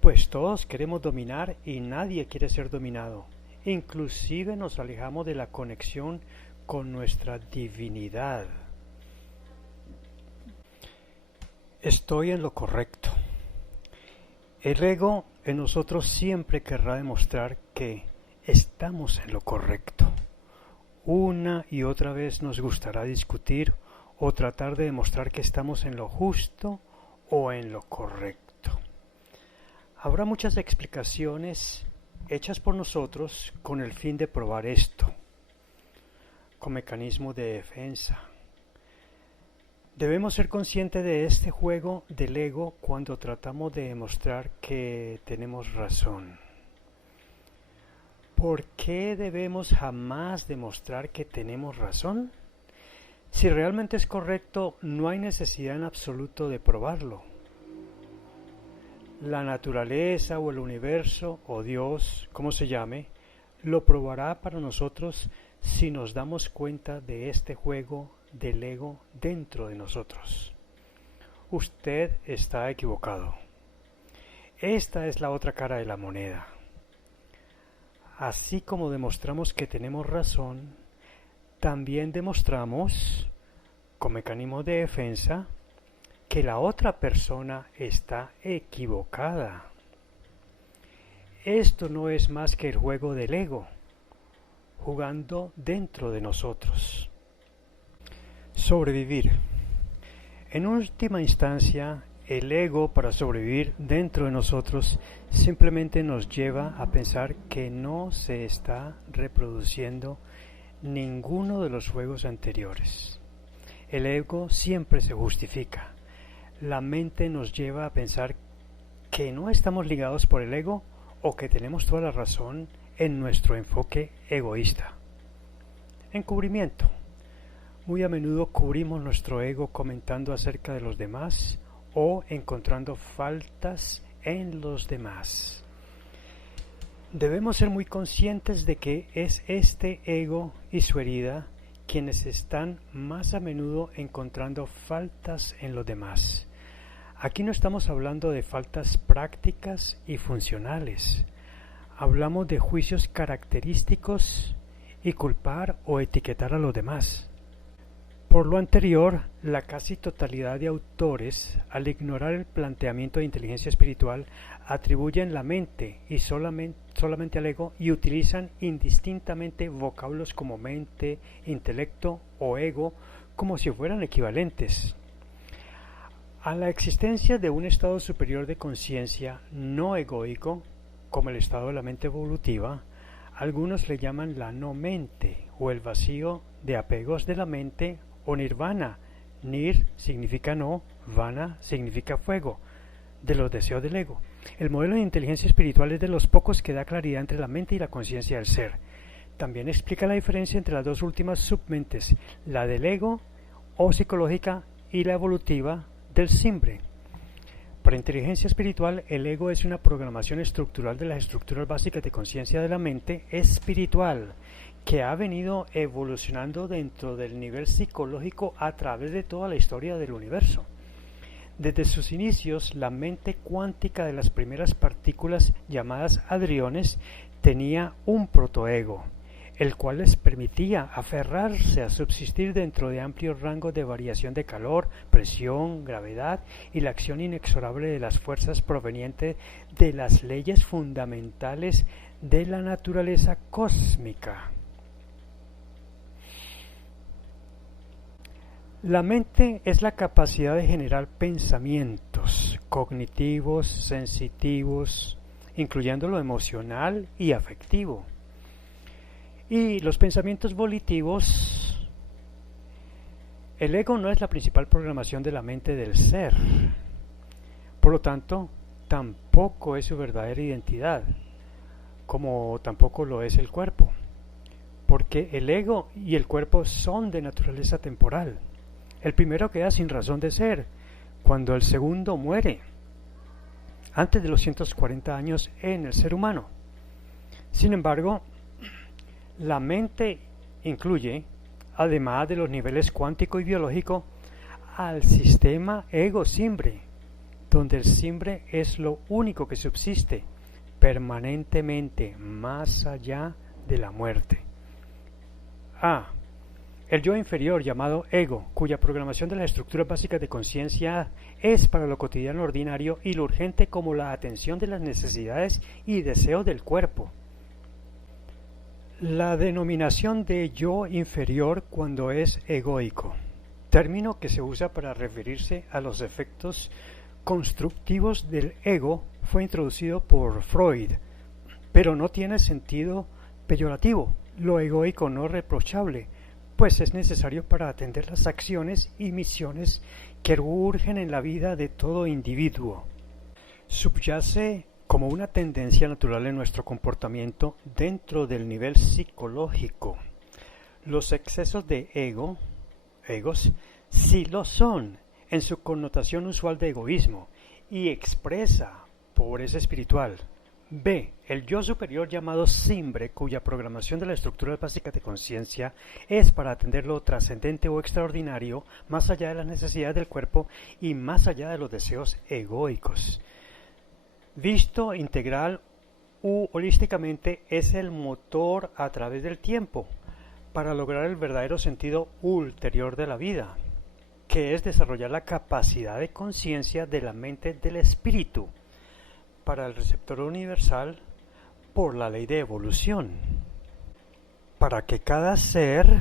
Pues todos queremos dominar y nadie quiere ser dominado. Inclusive nos alejamos de la conexión con nuestra divinidad. Estoy en lo correcto. El ego en nosotros siempre querrá demostrar que estamos en lo correcto. Una y otra vez nos gustará discutir o tratar de demostrar que estamos en lo justo o en lo correcto. Habrá muchas explicaciones hechas por nosotros con el fin de probar esto, con mecanismo de defensa. Debemos ser conscientes de este juego del ego cuando tratamos de demostrar que tenemos razón. ¿Por qué debemos jamás demostrar que tenemos razón? Si realmente es correcto, no hay necesidad en absoluto de probarlo. La naturaleza o el universo o Dios, como se llame, lo probará para nosotros si nos damos cuenta de este juego del ego dentro de nosotros. Usted está equivocado. Esta es la otra cara de la moneda. Así como demostramos que tenemos razón, también demostramos, con mecanismo de defensa, que la otra persona está equivocada. Esto no es más que el juego del ego, jugando dentro de nosotros. Sobrevivir. En última instancia, el ego, para sobrevivir dentro de nosotros, simplemente nos lleva a pensar que no se está reproduciendo ninguno de los juegos anteriores. El ego siempre se justifica. La mente nos lleva a pensar que no estamos ligados por el ego o que tenemos toda la razón en nuestro enfoque egoísta. Encubrimiento. Muy a menudo cubrimos nuestro ego comentando acerca de los demás o encontrando faltas en los demás. Debemos ser muy conscientes de que es este ego y su herida quienes están más a menudo encontrando faltas en los demás. Aquí no estamos hablando de faltas prácticas y funcionales. Hablamos de juicios característicos y culpar o etiquetar a los demás. Por lo anterior, la casi totalidad de autores, al ignorar el planteamiento de inteligencia espiritual, atribuyen la mente y solamente al ego y utilizan indistintamente vocablos como mente, intelecto o ego como si fueran equivalentes. A la existencia de un estado superior de conciencia no egoico, como el estado de la mente evolutiva, algunos le llaman la no mente o el vacío de apegos de la mente o nirvana. Nir significa no, vana significa fuego, de los deseos del ego. El modelo de inteligencia espiritual es de los pocos que da claridad entre la mente y la conciencia del ser. También explica la diferencia entre las dos últimas submentes, la del ego o psicológica y la evolutiva del simbre. Para inteligencia espiritual, el ego es una programación estructural de las estructuras básicas de conciencia de la mente espiritual, que ha venido evolucionando dentro del nivel psicológico a través de toda la historia del universo. Desde sus inicios, la mente cuántica de las primeras partículas llamadas hadriones tenía un protoego, el cual les permitía aferrarse a subsistir dentro de amplios rangos de variación de calor, presión, gravedad y la acción inexorable de las fuerzas provenientes de las leyes fundamentales de la naturaleza cósmica. La mente es la capacidad de generar pensamientos cognitivos, sensitivos, incluyendo lo emocional y afectivo. Y los pensamientos volitivos, el ego no es la principal programación de la mente del ser. Por lo tanto, tampoco es su verdadera identidad, como tampoco lo es el cuerpo, porque el ego y el cuerpo son de naturaleza temporal. El primero queda sin razón de ser, cuando el segundo muere, antes de los 140 años en el ser humano. Sin embargo, la mente incluye, además de los niveles cuántico y biológico, al sistema ego-simbre, donde el simbre es lo único que subsiste permanentemente más allá de la muerte. El yo inferior llamado ego, cuya programación de las estructuras básicas de conciencia es para lo cotidiano ordinario y lo urgente como la atención de las necesidades y deseos del cuerpo. La denominación de yo inferior cuando es egoico, término que se usa para referirse a los efectos constructivos del ego, fue introducido por Freud, pero no tiene sentido peyorativo, lo egoico no reprochable, pues es necesario para atender las acciones y misiones que urgen en la vida de todo individuo. Subyace como una tendencia natural en nuestro comportamiento dentro del nivel psicológico. Los excesos de egos, sí lo son, en su connotación usual de egoísmo, y expresa pobreza espiritual. B. El yo superior llamado simbre, cuya programación de la estructura básica de conciencia es para atender lo trascendente o extraordinario, más allá de las necesidades del cuerpo y más allá de los deseos egoicos. Visto integral u holísticamente, es el motor a través del tiempo para lograr el verdadero sentido ulterior de la vida, que es desarrollar la capacidad de conciencia de la mente del espíritu para el receptor universal por la ley de evolución, para que cada ser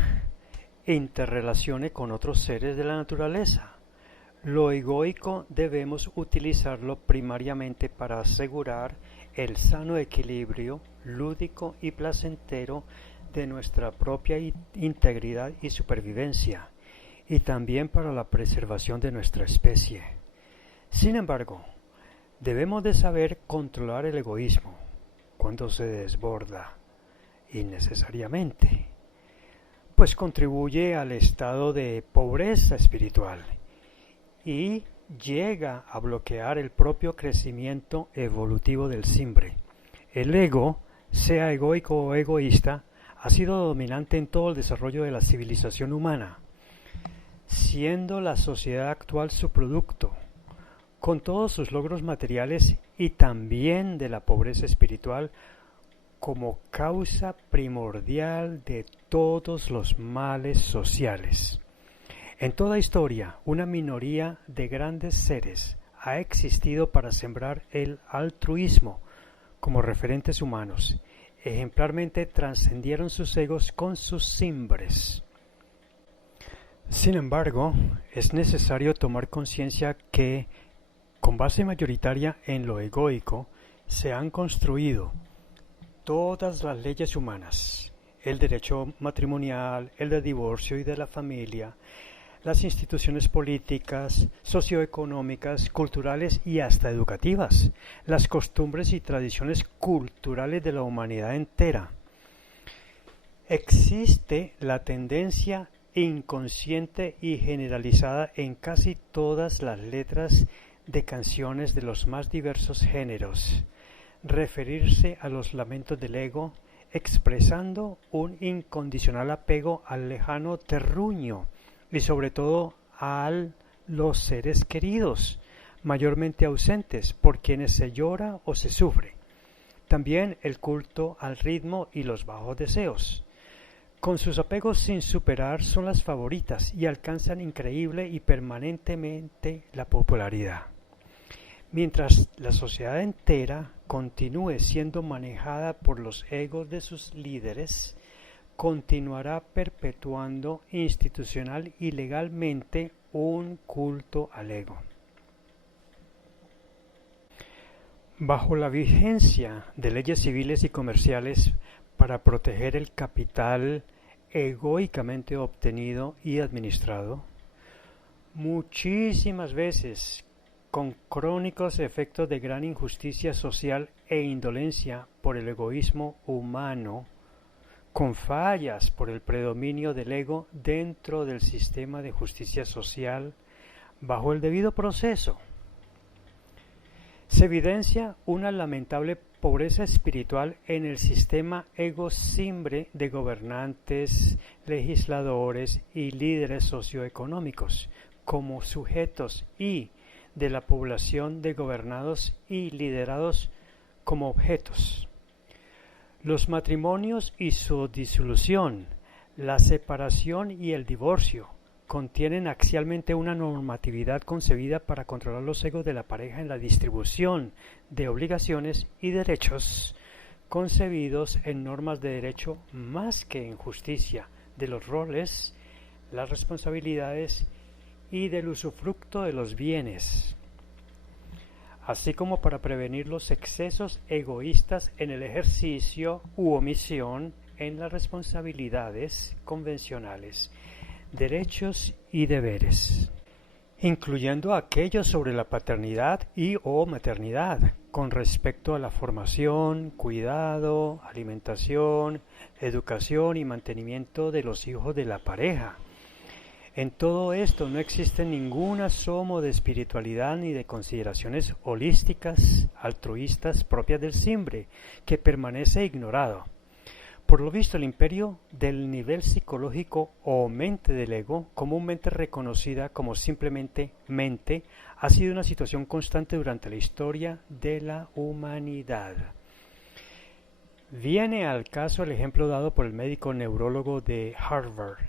interrelacione con otros seres de la naturaleza, Lo egoico debemos utilizarlo primariamente para asegurar el sano equilibrio lúdico y placentero de nuestra propia integridad y supervivencia, y también para la preservación de nuestra especie. Sin embargo, debemos de saber controlar el egoísmo cuando se desborda innecesariamente, pues contribuye al estado de pobreza espiritual y llega a bloquear el propio crecimiento evolutivo del simbre. El ego, sea egoico o egoísta, ha sido dominante en todo el desarrollo de la civilización humana, siendo la sociedad actual su producto, con todos sus logros materiales y también de la pobreza espiritual como causa primordial de todos los males sociales. En toda historia, una minoría de grandes seres ha existido para sembrar el altruismo como referentes humanos. Ejemplarmente trascendieron sus egos con sus simbres. Sin embargo, es necesario tomar conciencia que, con base mayoritaria en lo egoico, se han construido todas las leyes humanas, el derecho matrimonial, el de divorcio y de la familia, las instituciones políticas, socioeconómicas, culturales y hasta educativas, las costumbres y tradiciones culturales de la humanidad entera. Existe la tendencia inconsciente y generalizada en casi todas las letras de canciones de los más diversos géneros, referirse a los lamentos del ego, expresando un incondicional apego al lejano terruño y sobre todo a los seres queridos, mayormente ausentes, por quienes se llora o se sufre. También el culto al ritmo y los bajos deseos. Con sus apegos sin superar son las favoritas y alcanzan increíble y permanentemente la popularidad. Mientras la sociedad entera continúe siendo manejada por los egos de sus líderes, continuará perpetuando institucional y legalmente un culto al ego. Bajo la vigencia de leyes civiles y comerciales para proteger el capital egoicamente obtenido y administrado, muchísimas veces con crónicos efectos de gran injusticia social e indolencia por el egoísmo humano, con fallas por el predominio del ego dentro del sistema de justicia social bajo el debido proceso. Se evidencia una lamentable pobreza espiritual en el sistema ego-simbre de gobernantes, legisladores y líderes socioeconómicos como sujetos y de la población de gobernados y liderados como objetos. Los matrimonios y su disolución, la separación y el divorcio contienen axialmente una normatividad concebida para controlar los egos de la pareja en la distribución de obligaciones y derechos, concebidos en normas de derecho más que en justicia, de los roles, las responsabilidades y del usufructo de los bienes, así como para prevenir los excesos egoístas en el ejercicio u omisión en las responsabilidades convencionales, derechos y deberes, incluyendo aquellos sobre la paternidad y o maternidad, con respecto a la formación, cuidado, alimentación, educación y mantenimiento de los hijos de la pareja. En todo esto no existe ningún asomo de espiritualidad ni de consideraciones holísticas, altruistas propias del simbre, que permanece ignorado. Por lo visto, el imperio del nivel psicológico o mente del ego, comúnmente reconocida como simplemente mente, ha sido una situación constante durante la historia de la humanidad. Viene al caso el ejemplo dado por el médico neurólogo de Harvard,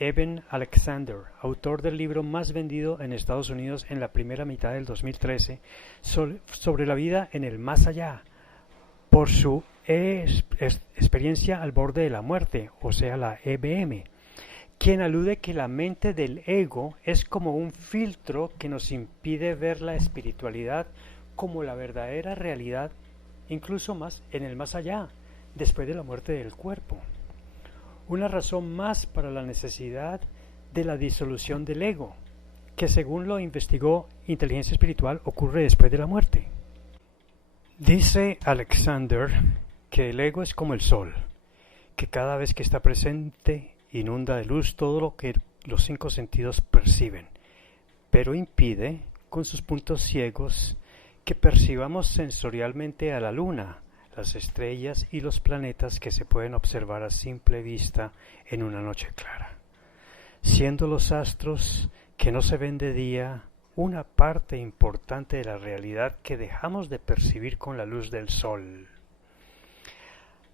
Eben Alexander, autor del libro más vendido en Estados Unidos en la primera mitad del 2013, sobre la vida en el más allá, por su experiencia al borde de la muerte, o sea la EBM, quien alude que la mente del ego es como un filtro que nos impide ver la espiritualidad como la verdadera realidad, incluso más en el más allá, después de la muerte del cuerpo. Una razón más para la necesidad de la disolución del ego, que según lo investigó Inteligencia Espiritual ocurre después de la muerte. Dice Alexander que el ego es como el sol, que cada vez que está presente inunda de luz todo lo que los 5 sentidos perciben, pero impide, con sus puntos ciegos, que percibamos sensorialmente a la luna, las estrellas y los planetas que se pueden observar a simple vista en una noche clara, siendo los astros que no se ven de día una parte importante de la realidad que dejamos de percibir con la luz del sol.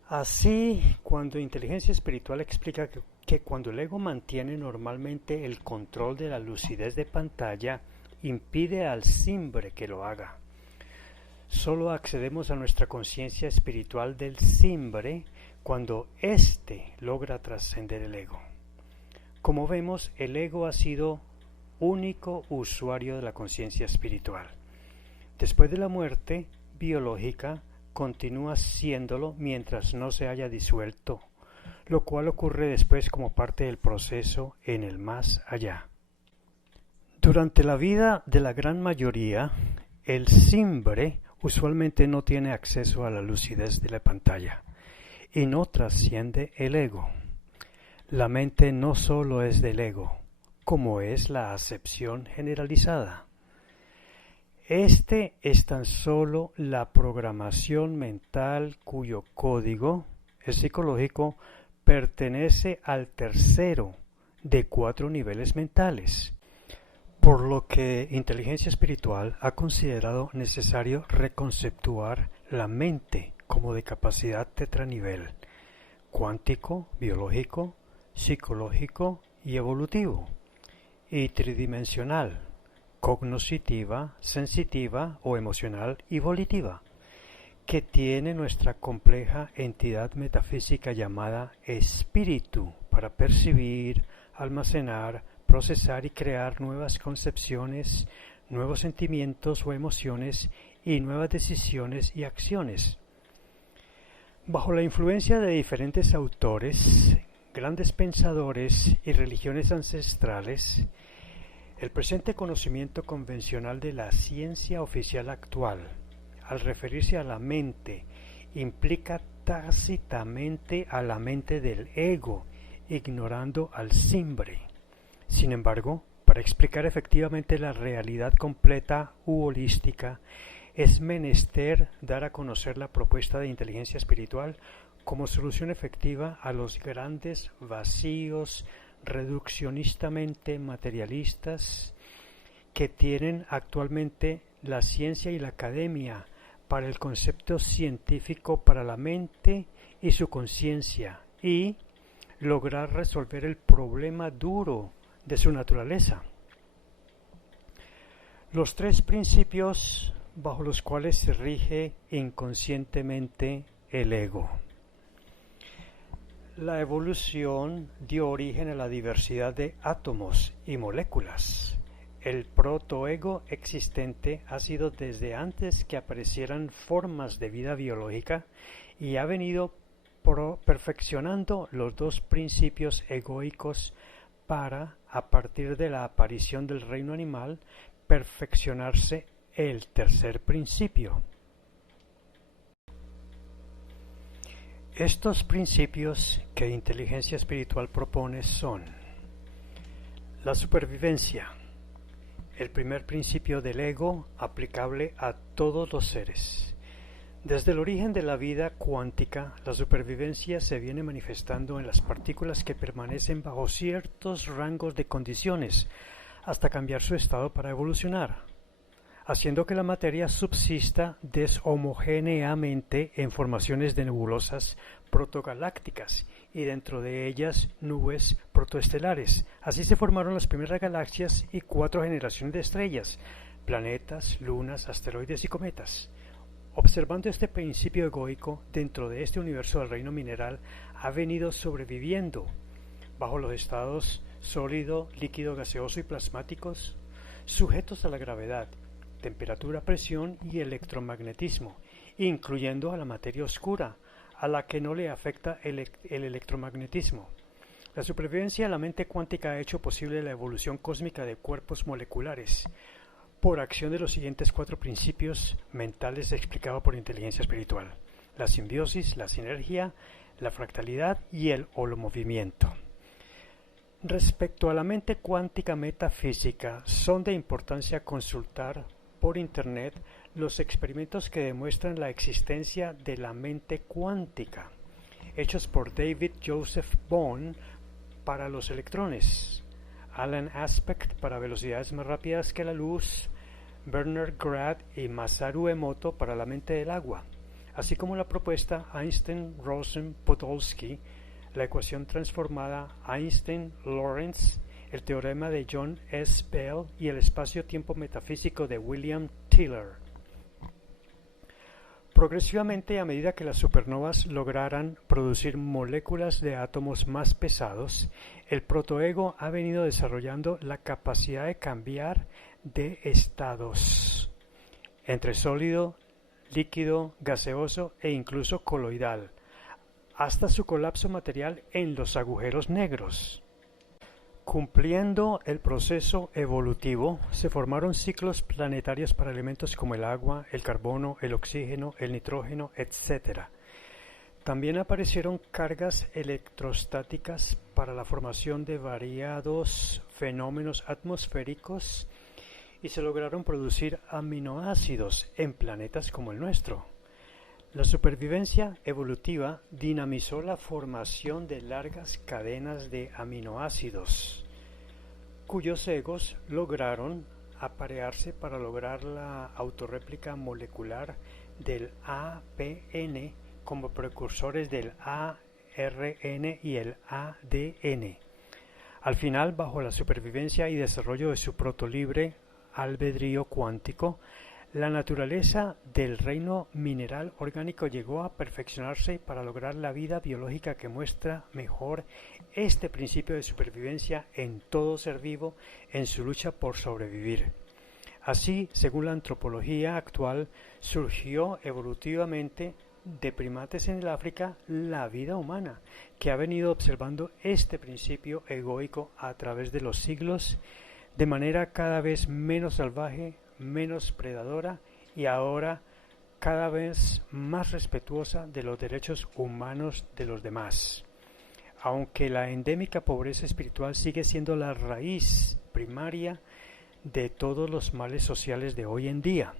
Así, cuando Inteligencia Espiritual explica que cuando el ego mantiene normalmente el control de la lucidez de pantalla, impide al simbre que lo haga. Solo accedemos a nuestra conciencia espiritual del simbre cuando éste logra trascender el ego. Como vemos, el ego ha sido único usuario de la conciencia espiritual. Después de la muerte biológica, continúa siéndolo mientras no se haya disuelto, lo cual ocurre después como parte del proceso en el más allá. Durante la vida de la gran mayoría, el simbre usualmente no tiene acceso a la lucidez de la pantalla y no trasciende el ego. La mente no solo es del ego, como es la acepción generalizada. Este es tan solo la programación mental cuyo código, el psicológico, pertenece al tercero de 4 niveles mentales, por lo que Inteligencia Espiritual ha considerado necesario reconceptuar la mente como de capacidad tetranivel, cuántico, biológico, psicológico y evolutivo, y tridimensional, cognoscitiva, sensitiva o emocional y volitiva, que tiene nuestra compleja entidad metafísica llamada espíritu para percibir, almacenar, procesar y crear nuevas concepciones, nuevos sentimientos o emociones y nuevas decisiones y acciones. Bajo la influencia de diferentes autores, grandes pensadores y religiones ancestrales, el presente conocimiento convencional de la ciencia oficial actual, al referirse a la mente, implica tácitamente a la mente del ego, ignorando al simbre. Sin embargo, para explicar efectivamente la realidad completa u holística, es menester dar a conocer la propuesta de inteligencia espiritual como solución efectiva a los grandes vacíos reduccionistamente materialistas que tienen actualmente la ciencia y la academia para el concepto científico para la mente y su conciencia y lograr resolver el problema duro de su naturaleza. Los 3 principios bajo los cuales se rige inconscientemente el ego. La evolución dio origen a la diversidad de átomos y moléculas. El protoego existente ha sido desde antes que aparecieran formas de vida biológica y ha venido perfeccionando los 2 principios egoicos para, a partir de la aparición del reino animal, perfeccionarse el tercer principio. Estos principios que Inteligencia Espiritual propone son la supervivencia, el primer principio del ego aplicable a todos los seres. Desde el origen de la vida cuántica, la supervivencia se viene manifestando en las partículas que permanecen bajo ciertos rangos de condiciones hasta cambiar su estado para evolucionar, haciendo que la materia subsista deshomogéneamente en formaciones de nebulosas protogalácticas y dentro de ellas nubes protoestelares. Así se formaron las primeras galaxias y 4 generaciones de estrellas, planetas, lunas, asteroides y cometas. Observando este principio egoico dentro de este universo del reino mineral ha venido sobreviviendo bajo los estados sólido, líquido, gaseoso y plasmáticos, sujetos a la gravedad, temperatura, presión y electromagnetismo, incluyendo a la materia oscura, a la que no le afecta el electromagnetismo. La supervivencia de la mente cuántica ha hecho posible la evolución cósmica de cuerpos moleculares por acción de los siguientes 4 principios mentales explicados por inteligencia espiritual: la simbiosis, la sinergia, la fractalidad y el holomovimiento. Respecto a la mente cuántica metafísica, son de importancia consultar por Internet los experimentos que demuestran la existencia de la mente cuántica, hechos por David Joseph Bohm para los electrones, Alan Aspect para velocidades más rápidas que la luz, Bernard Grad y Masaru Emoto para la mente del agua, así como la propuesta Einstein-Rosen-Podolsky, la ecuación transformada Einstein-Lorentz, el teorema de John S. Bell y el espacio-tiempo metafísico de William Tiller. Progresivamente, a medida que las supernovas lograran producir moléculas de átomos más pesados, el protoego ha venido desarrollando la capacidad de cambiar de estados entre sólido, líquido, gaseoso e incluso coloidal, hasta su colapso material en los agujeros negros. Cumpliendo el proceso evolutivo, se formaron ciclos planetarios para elementos como el agua, el carbono, el oxígeno, el nitrógeno, etc. También aparecieron cargas electrostáticas para la formación de variados fenómenos atmosféricos y se lograron producir aminoácidos en planetas como el nuestro. La supervivencia evolutiva dinamizó la formación de largas cadenas de aminoácidos, cuyos egos lograron aparearse para lograr la autorréplica molecular del APN como precursores del ARN y el ADN. Al final, bajo la supervivencia y desarrollo de su protolibre albedrío cuántico, la naturaleza del reino mineral orgánico llegó a perfeccionarse para lograr la vida biológica que muestra mejor este principio de supervivencia en todo ser vivo en su lucha por sobrevivir. Así, según la antropología actual, surgió evolutivamente de primates en el África la vida humana, que ha venido observando este principio egoico a través de los siglos de manera cada vez menos salvaje, menos predadora y ahora cada vez más respetuosa de los derechos humanos de los demás. Aunque la endémica pobreza espiritual sigue siendo la raíz primaria de todos los males sociales de hoy en día.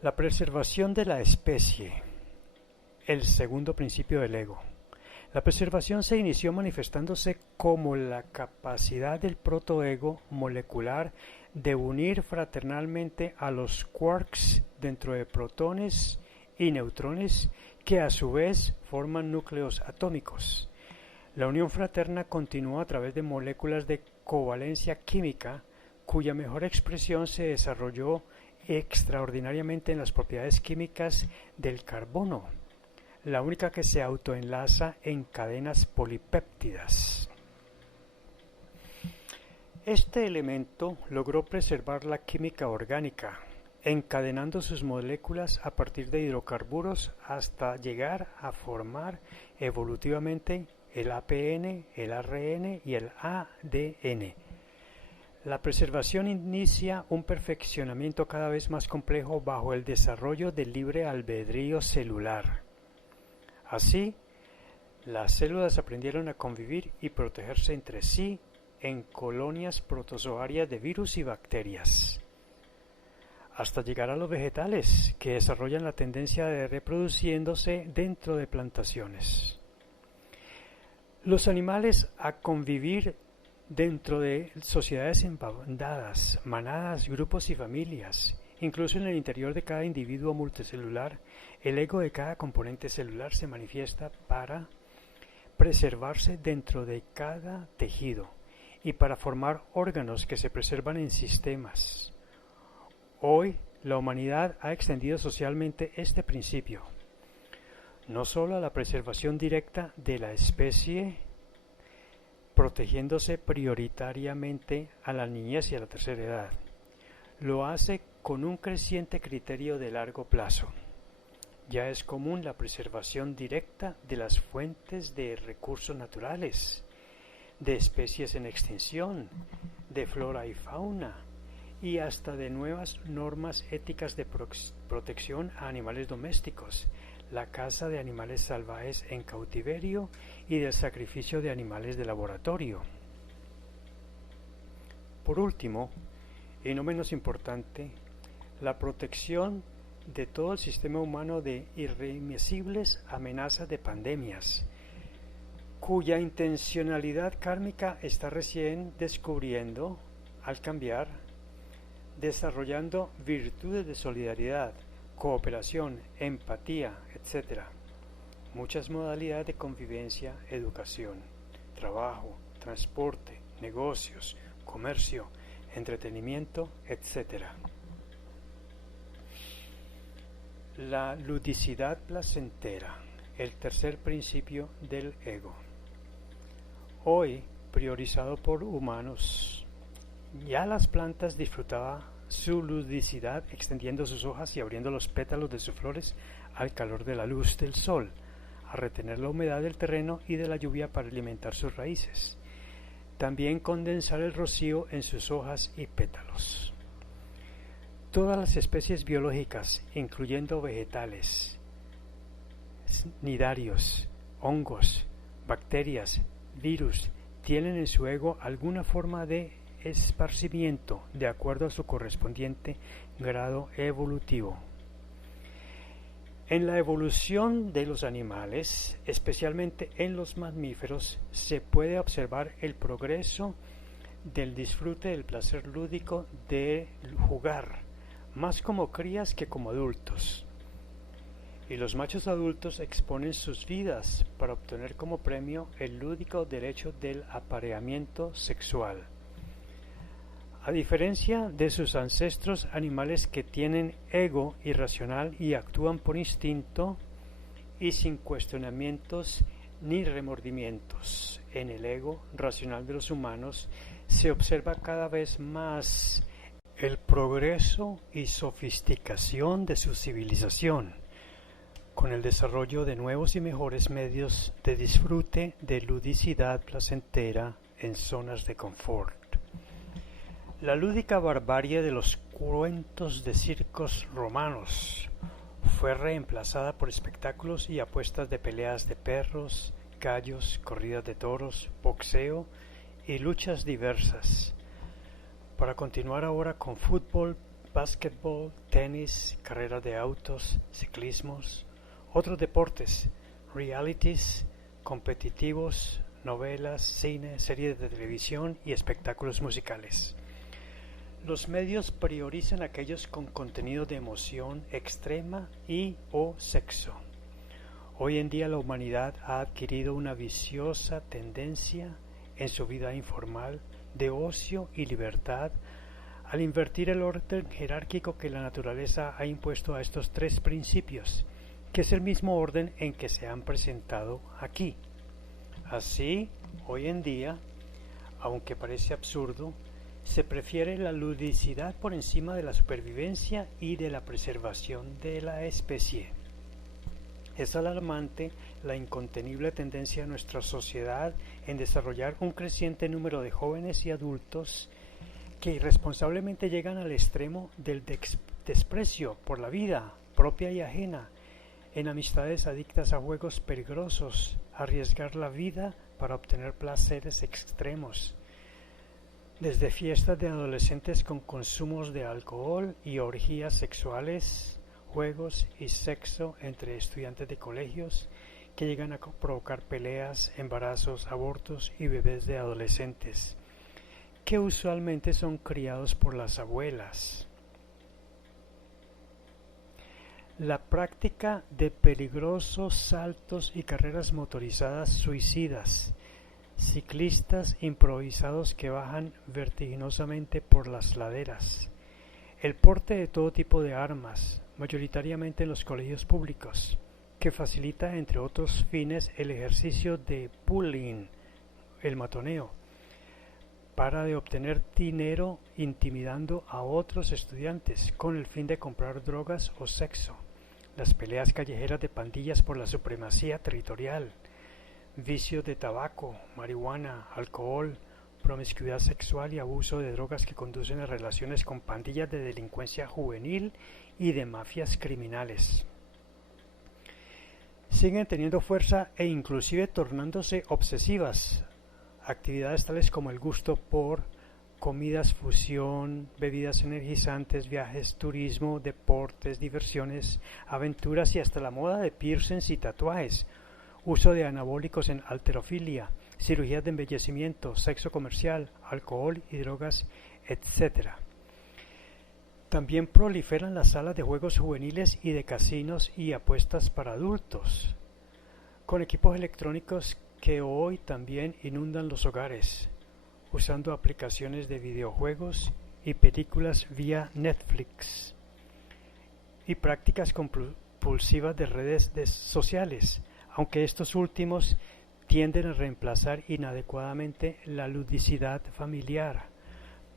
La preservación de la especie, el segundo principio del ego. La preservación se inició manifestándose como la capacidad del protoego molecular de unir fraternalmente a los quarks dentro de protones y neutrones que a su vez forman núcleos atómicos. La unión fraterna continuó a través de moléculas de covalencia química, cuya mejor expresión se desarrolló extraordinariamente en las propiedades químicas del carbono, la única que se autoenlaza en cadenas polipéptidas. Este elemento logró preservar la química orgánica, encadenando sus moléculas a partir de hidrocarburos hasta llegar a formar evolutivamente el APN, el ARN y el ADN. La preservación inicia un perfeccionamiento cada vez más complejo bajo el desarrollo del libre albedrío celular. Así, las células aprendieron a convivir y protegerse entre sí en colonias protozoarias de virus y bacterias, hasta llegar a los vegetales, que desarrollan la tendencia de reproduciéndose dentro de plantaciones. Los animales a convivir dentro de sociedades en bandadas, manadas, grupos y familias. Incluso en el interior de cada individuo multicelular, el ego de cada componente celular se manifiesta para preservarse dentro de cada tejido y para formar órganos que se preservan en sistemas. Hoy, la humanidad ha extendido socialmente este principio, no solo a la preservación directa de la especie protegiéndose prioritariamente a la niñez y a la tercera edad. Lo hace con un creciente criterio de largo plazo. Ya es común la preservación directa de las fuentes de recursos naturales, de especies en extinción, de flora y fauna, y hasta de nuevas normas éticas de protección a animales domésticos, la caza de animales salvajes en cautiverio y del sacrificio de animales de laboratorio. Por último, y no menos importante, la protección de todo el sistema humano de irreversibles amenazas de pandemias, cuya intencionalidad kármica está recién descubriendo al cambiar, desarrollando virtudes de solidaridad, cooperación, empatía, etc. Muchas modalidades de convivencia, educación, trabajo, transporte, negocios, comercio, entretenimiento, etc. La ludicidad placentera, el tercer principio del ego. Hoy, priorizado por humanos, ya las plantas disfrutaban su ludicidad extendiendo sus hojas y abriendo los pétalos de sus flores al calor de la luz del sol, a retener la humedad del terreno y de la lluvia para alimentar sus raíces. También condensar el rocío en sus hojas y pétalos. Todas las especies biológicas, incluyendo vegetales, nidarios, hongos, bacterias, virus, tienen en su ego alguna forma de esparcimiento de acuerdo a su correspondiente grado evolutivo. En la evolución de los animales, especialmente en los mamíferos, se puede observar el progreso del disfrute del placer lúdico de jugar, más como crías que como adultos. Y los machos adultos exponen sus vidas para obtener como premio el lúdico derecho del apareamiento sexual. A diferencia de sus ancestros animales que tienen ego irracional y actúan por instinto y sin cuestionamientos ni remordimientos, en el ego racional de los humanos se observa cada vez más el progreso y sofisticación de su civilización, con el desarrollo de nuevos y mejores medios de disfrute de ludicidad placentera en zonas de confort. La lúdica barbarie de los cuentos de circos romanos fue reemplazada por espectáculos y apuestas de peleas de perros, gallos, corridas de toros, boxeo y luchas diversas, para continuar ahora con fútbol, básquetbol, tenis, carreras de autos, ciclismos, otros deportes, realities, competitivos, novelas, cine, series de televisión y espectáculos musicales. Los medios priorizan aquellos con contenido de emoción extrema y o sexo. Hoy en día la humanidad ha adquirido una viciosa tendencia en su vida informal de ocio y libertad al invertir el orden jerárquico que la naturaleza ha impuesto a estos tres principios, que es el mismo orden en que se han presentado aquí. Así, hoy en día, aunque parece absurdo, se prefiere la ludicidad por encima de la supervivencia y de la preservación de la especie. Es alarmante la incontenible tendencia de nuestra sociedad en desarrollar un creciente número de jóvenes y adultos que irresponsablemente llegan al extremo del desprecio por la vida propia y ajena, en amistades adictas a juegos peligrosos, arriesgar la vida para obtener placeres extremos, desde fiestas de adolescentes con consumos de alcohol y orgías sexuales, juegos y sexo entre estudiantes de colegios que llegan a provocar peleas, embarazos, abortos y bebés de adolescentes, que usualmente son criados por las abuelas. La práctica de peligrosos saltos y carreras motorizadas suicidas, ciclistas improvisados que bajan vertiginosamente por las laderas, el porte de todo tipo de armas, mayoritariamente en los colegios públicos, que facilita entre otros fines el ejercicio de bullying, el matoneo, para de obtener dinero intimidando a otros estudiantes con el fin de comprar drogas o sexo, las peleas callejeras de pandillas por la supremacía territorial, vicios de tabaco, marihuana, alcohol, promiscuidad sexual y abuso de drogas que conducen a relaciones con pandillas de delincuencia juvenil y de mafias criminales. Siguen teniendo fuerza e inclusive tornándose obsesivas. Actividades tales como el gusto por comidas fusión, bebidas energizantes, viajes, turismo, deportes, diversiones, aventuras y hasta la moda de piercings y tatuajes, uso de anabólicos en halterofilia, cirugías de embellecimiento, sexo comercial, alcohol y drogas, etc. También proliferan las salas de juegos juveniles y de casinos y apuestas para adultos, con equipos electrónicos que hoy también inundan los hogares, usando aplicaciones de videojuegos y películas vía Netflix, y prácticas compulsivas de redes sociales, aunque estos últimos tienden a reemplazar inadecuadamente la ludicidad familiar,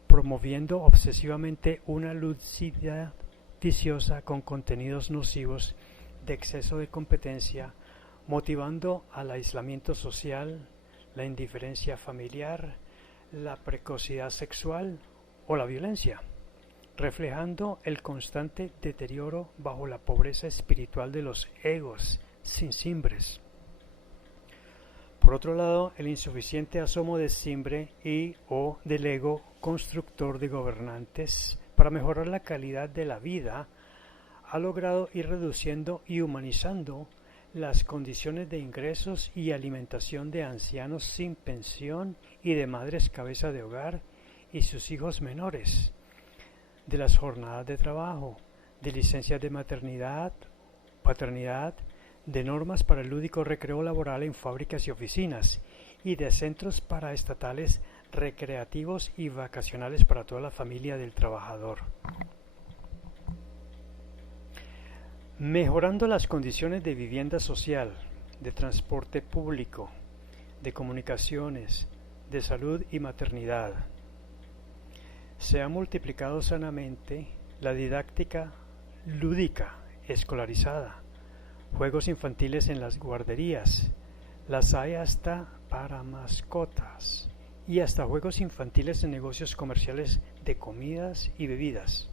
promoviendo obsesivamente una ludicidad viciosa con contenidos nocivos de exceso de competencia, motivando al aislamiento social, la indiferencia familiar, la precocidad sexual o la violencia, reflejando el constante deterioro bajo la pobreza espiritual de los egos sin cimbres. Por otro lado, el insuficiente asomo de cimbre y o del ego constructor de gobernantes para mejorar la calidad de la vida ha logrado ir reduciendo y humanizando las condiciones de ingresos y alimentación de ancianos sin pensión y de madres cabeza de hogar y sus hijos menores, de las jornadas de trabajo, de licencias de maternidad, paternidad, de normas para el lúdico recreo laboral en fábricas y oficinas, y de centros paraestatales recreativos y vacacionales para toda la familia del trabajador. Mejorando las condiciones de vivienda social, de transporte público, de comunicaciones, de salud y maternidad. Se ha multiplicado sanamente la didáctica lúdica escolarizada, juegos infantiles en las guarderías, las hay hasta para mascotas y hasta juegos infantiles en negocios comerciales de comidas y bebidas.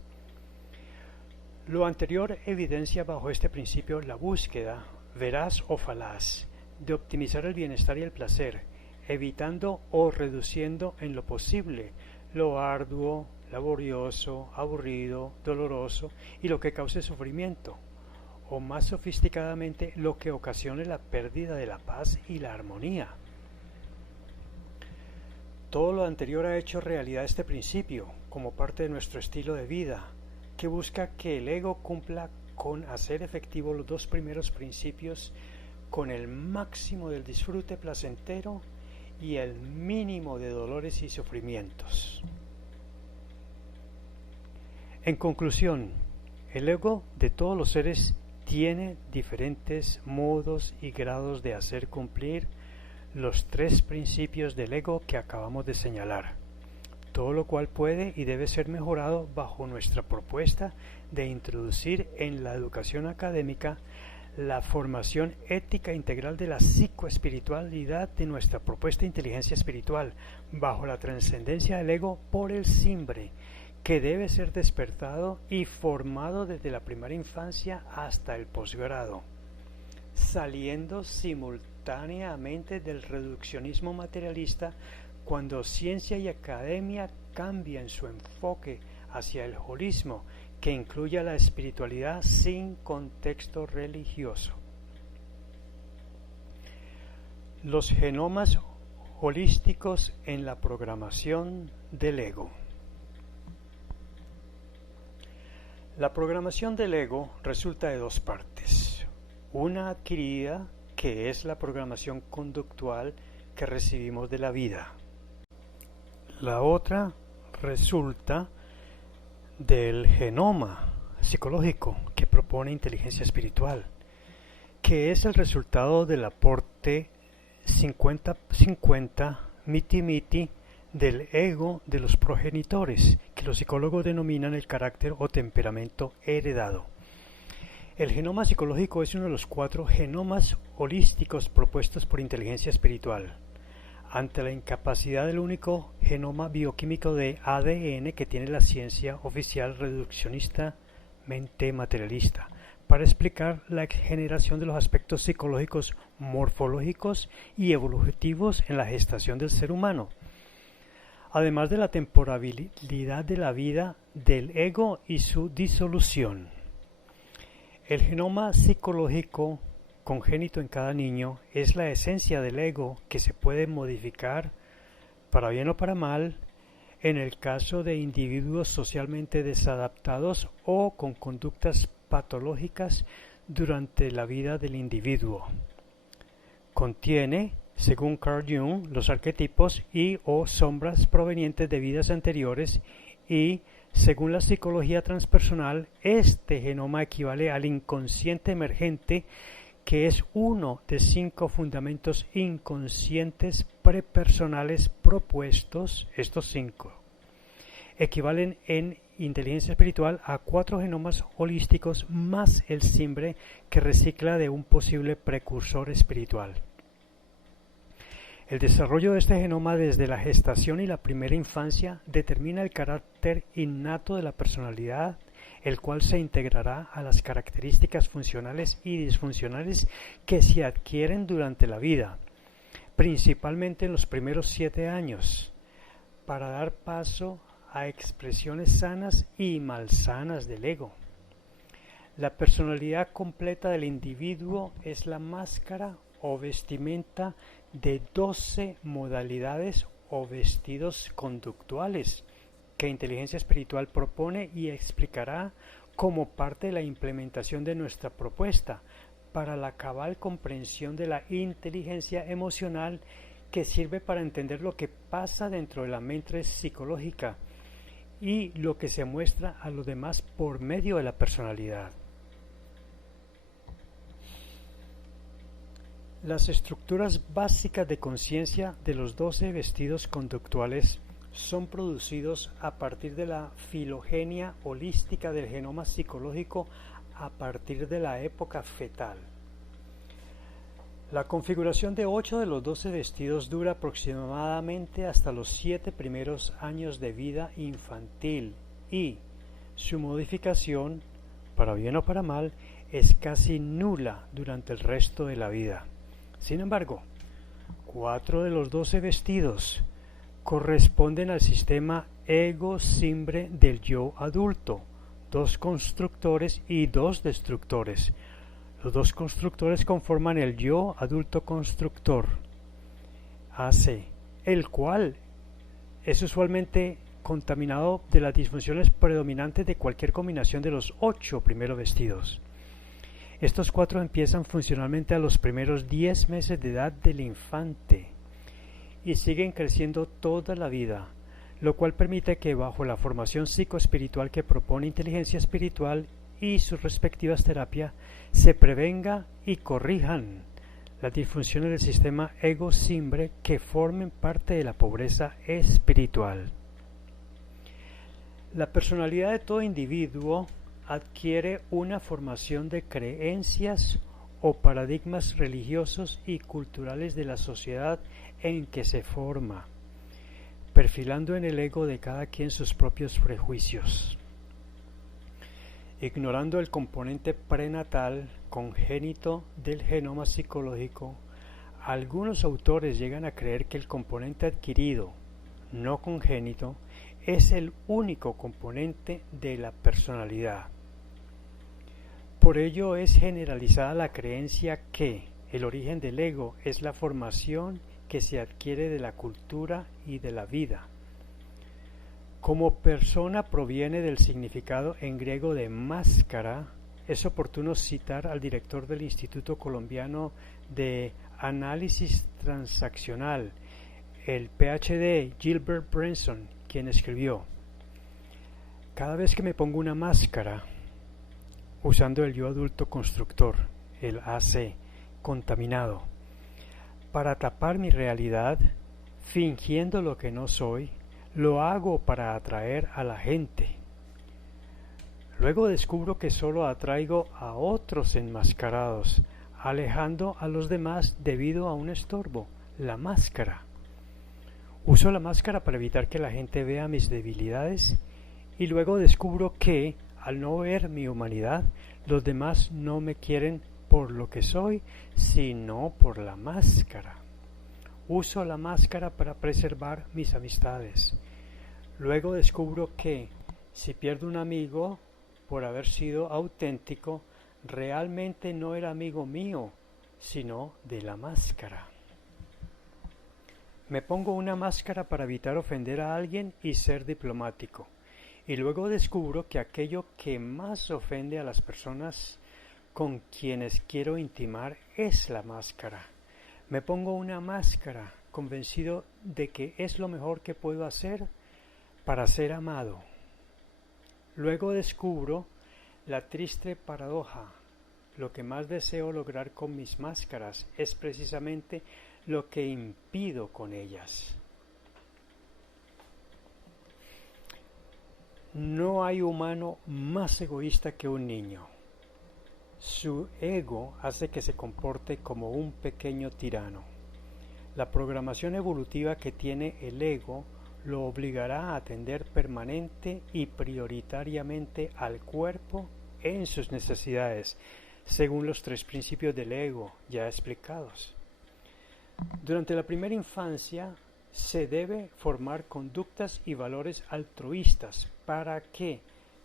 Lo anterior evidencia bajo este principio la búsqueda, veraz o falaz, de optimizar el bienestar y el placer, evitando o reduciendo en lo posible lo arduo, laborioso, aburrido, doloroso y lo que cause sufrimiento, o más sofisticadamente lo que ocasione la pérdida de la paz y la armonía. Todo lo anterior ha hecho realidad este principio como parte de nuestro estilo de vida, que busca que el ego cumpla con hacer efectivo los dos primeros principios con el máximo del disfrute placentero y el mínimo de dolores y sufrimientos. En conclusión, el ego de todos los seres tiene diferentes modos y grados de hacer cumplir los tres principios del ego que acabamos de señalar, todo lo cual puede y debe ser mejorado bajo nuestra propuesta de introducir en la educación académica la formación ética integral de la psicoespiritualidad de nuestra propuesta de inteligencia espiritual, bajo la trascendencia del ego por el cimbre, que debe ser despertado y formado desde la primera infancia hasta el posgrado, saliendo simultáneamente del reduccionismo materialista cuando ciencia y academia cambian su enfoque hacia el holismo, que incluya la espiritualidad sin contexto religioso. Los genomas holísticos en la programación del ego. La programación del ego resulta de dos partes. Una adquirida, que es la programación conductual que recibimos de la vida. La otra resulta del genoma psicológico que propone inteligencia espiritual, que es el resultado del aporte 50-50 miti-miti del ego de los progenitores, que los psicólogos denominan el carácter o temperamento heredado. El genoma psicológico es uno de los 4 genomas holísticos propuestos por inteligencia espiritual. Ante la incapacidad del único genoma bioquímico de ADN que tiene la ciencia oficial reduccionistamente materialista, para explicar la generación de los aspectos psicológicos, morfológicos y evolutivos en la gestación del ser humano, además de la temporalidad de la vida del ego y su disolución. El genoma psicológico congénito en cada niño es la esencia del ego que se puede modificar para bien o para mal en el caso de individuos socialmente desadaptados o con conductas patológicas durante la vida del individuo. Contiene, según Carl Jung, los arquetipos y o sombras provenientes de vidas anteriores y, según la psicología transpersonal, este genoma equivale al inconsciente emergente, que es uno de 5 fundamentos inconscientes prepersonales propuestos. Estos 5 equivalen en inteligencia espiritual a 4 genomas holísticos más el simbre que recicla de un posible precursor espiritual. El desarrollo de este genoma desde la gestación y la primera infancia determina el carácter innato de la personalidad, el cual se integrará a las características funcionales y disfuncionales que se adquieren durante la vida, principalmente en los primeros 7 años, para dar paso a expresiones sanas y malsanas del ego. La personalidad completa del individuo es la máscara o vestimenta de 12 modalidades o vestidos conductuales que inteligencia espiritual propone y explicará como parte de la implementación de nuestra propuesta para la cabal comprensión de la inteligencia emocional, que sirve para entender lo que pasa dentro de la mente psicológica y lo que se muestra a los demás por medio de la personalidad. Las estructuras básicas de conciencia de los 12 vestidos conductuales son producidos a partir de la filogenia holística del genoma psicológico a partir de la época fetal. La configuración de 8 de los 12 vestidos dura aproximadamente hasta los 7 primeros años de vida infantil y su modificación, para bien o para mal, es casi nula durante el resto de la vida. Sin embargo, 4 de los 12 vestidos corresponden al sistema ego-simbre del yo adulto, 2 constructores y 2 destructores. Los 2 constructores conforman el yo adulto constructor, AC, el cual es usualmente contaminado de las disfunciones predominantes de cualquier combinación de los 8 primeros vestidos. Estos 4 empiezan funcionalmente a los primeros 10 meses de edad del infante y siguen creciendo toda la vida, lo cual permite que bajo la formación psicoespiritual que propone inteligencia espiritual y sus respectivas terapias se prevenga y corrijan las disfunciones del sistema ego-simbre que formen parte de la pobreza espiritual. La personalidad de todo individuo adquiere una formación de creencias o paradigmas religiosos y culturales de la sociedad en que se forma, perfilando en el ego de cada quien sus propios prejuicios. Ignorando el componente prenatal congénito del genoma psicológico, algunos autores llegan a creer que el componente adquirido, no congénito, es el único componente de la personalidad. Por ello es generalizada la creencia que el origen del ego es la formación que se adquiere de la cultura y de la vida. Como persona proviene del significado en griego de máscara, es oportuno citar al director del Instituto Colombiano de Análisis Transaccional, el PhD Gilbert Branson, quien escribió: cada vez que me pongo una máscara, usando el yo adulto constructor, el AC, contaminado, para tapar mi realidad, fingiendo lo que no soy, lo hago para atraer a la gente. Luego descubro que solo atraigo a otros enmascarados, alejando a los demás debido a un estorbo, la máscara. Uso la máscara para evitar que la gente vea mis debilidades y luego descubro que, al no ver mi humanidad, los demás no me quieren por lo que soy, sino por la máscara. Uso la máscara para preservar mis amistades. Luego descubro que, si pierdo un amigo por haber sido auténtico, realmente no era amigo mío, sino de la máscara. Me pongo una máscara para evitar ofender a alguien y ser diplomático. Y luego descubro que aquello que más ofende a las personas con quienes quiero intimar es la máscara. Me pongo una máscara, convencido de que es lo mejor que puedo hacer para ser amado. Luego descubro la triste paradoja. Lo que más deseo lograr con mis máscaras es precisamente lo que impido con ellas. No hay humano más egoísta que un niño. Su ego hace que se comporte como un pequeño tirano. La programación evolutiva que tiene el ego lo obligará a atender permanente y prioritariamente al cuerpo en sus necesidades, según los 3 principios del ego ya explicados. Durante la primera infancia se debe formar conductas y valores altruistas para que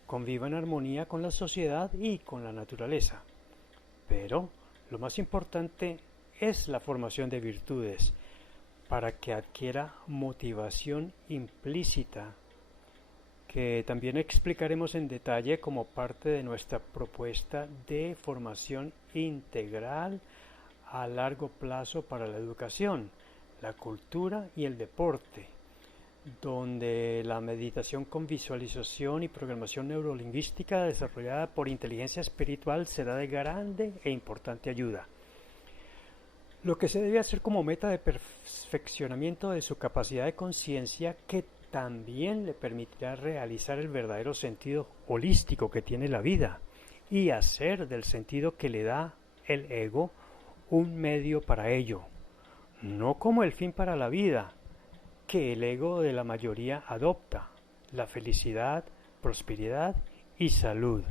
conviva en armonía con la sociedad y con la naturaleza. Pero lo más importante es la formación de virtudes para que adquiera motivación implícita, que también explicaremos en detalle como parte de nuestra propuesta de formación integral a largo plazo para la educación, la cultura y el deporte, donde la meditación con visualización y programación neurolingüística desarrollada por inteligencia espiritual será de grande e importante ayuda. Lo que se debe hacer como meta de perfeccionamiento de su capacidad de conciencia, que también le permitirá realizar el verdadero sentido holístico que tiene la vida y hacer del sentido que le da el ego un medio para ello, no como el fin para la vida que el ego de la mayoría adopta: la felicidad, prosperidad y salud.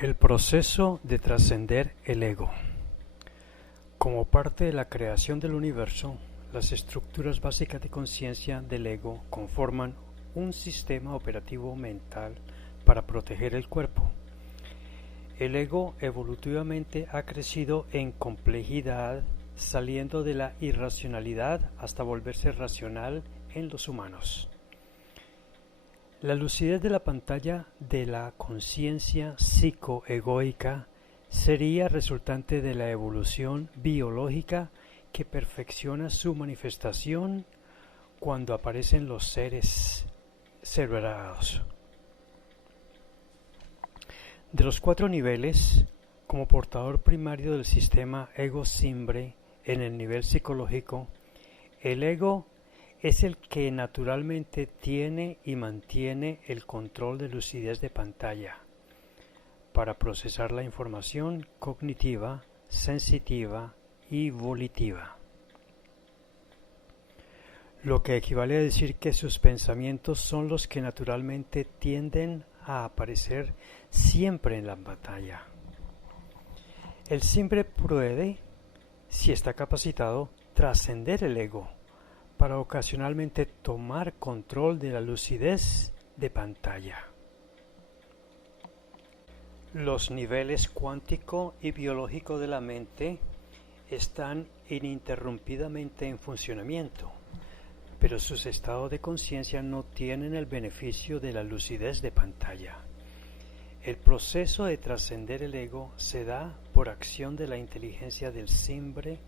El proceso de trascender el ego. Como parte de la creación del universo, las estructuras básicas de conciencia del ego conforman un sistema operativo mental para proteger el cuerpo. El ego evolutivamente ha crecido en complejidad, saliendo de la irracionalidad hasta volverse racional en los humanos. La lucidez de la pantalla de la conciencia psicoegoica sería resultante de la evolución biológica que perfecciona su manifestación cuando aparecen los seres cerebrados. De los 4 niveles, como portador primario del sistema ego-simbre en el nivel psicológico, el ego es el que naturalmente tiene y mantiene el control de lucidez de pantalla para procesar la información cognitiva, sensitiva y volitiva. Lo que equivale a decir que sus pensamientos son los que naturalmente tienden a aparecer siempre en la pantalla. El simbre puede, si está capacitado, trascender el ego para ocasionalmente tomar control de la lucidez de pantalla. Los niveles cuántico y biológico de la mente están ininterrumpidamente en funcionamiento, pero sus estados de conciencia no tienen el beneficio de la lucidez de pantalla. El proceso de trascender el ego se da por acción de la inteligencia del simbre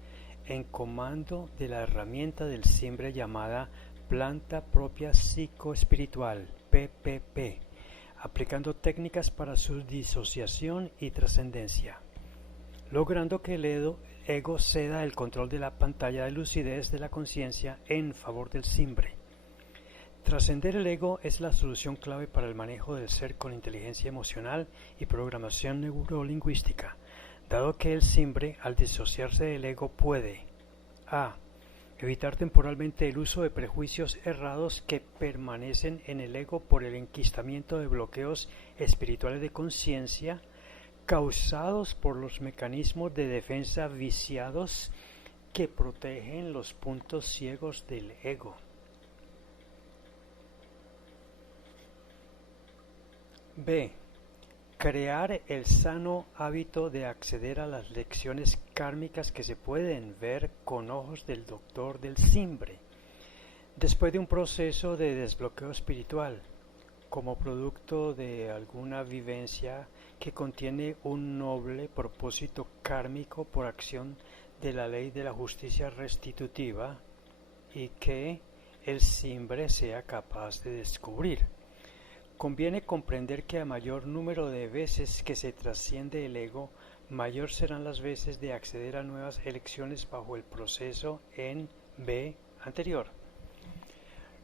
en comando de la herramienta del simbre llamada planta propia psicoespiritual, PPP, aplicando técnicas para su disociación y trascendencia, logrando que el ego ceda el control de la pantalla de lucidez de la conciencia en favor del simbre. Trascender el ego es la solución clave para el manejo del ser con inteligencia emocional y programación neurolingüística, dado que el simbre, al disociarse del ego, puede a. Evitar temporalmente el uso de prejuicios errados que permanecen en el ego por el enquistamiento de bloqueos espirituales de conciencia causados por los mecanismos de defensa viciados que protegen los puntos ciegos del ego. B. Crear el sano hábito de acceder a las lecciones kármicas que se pueden ver con ojos del doctor del simbre, después de un proceso de desbloqueo espiritual, como producto de alguna vivencia que contiene un noble propósito kármico por acción de la ley de la justicia restitutiva y que el simbre sea capaz de descubrir. Conviene comprender que a mayor número de veces que se trasciende el ego, mayor serán las veces de acceder a nuevas elecciones bajo el proceso en B anterior,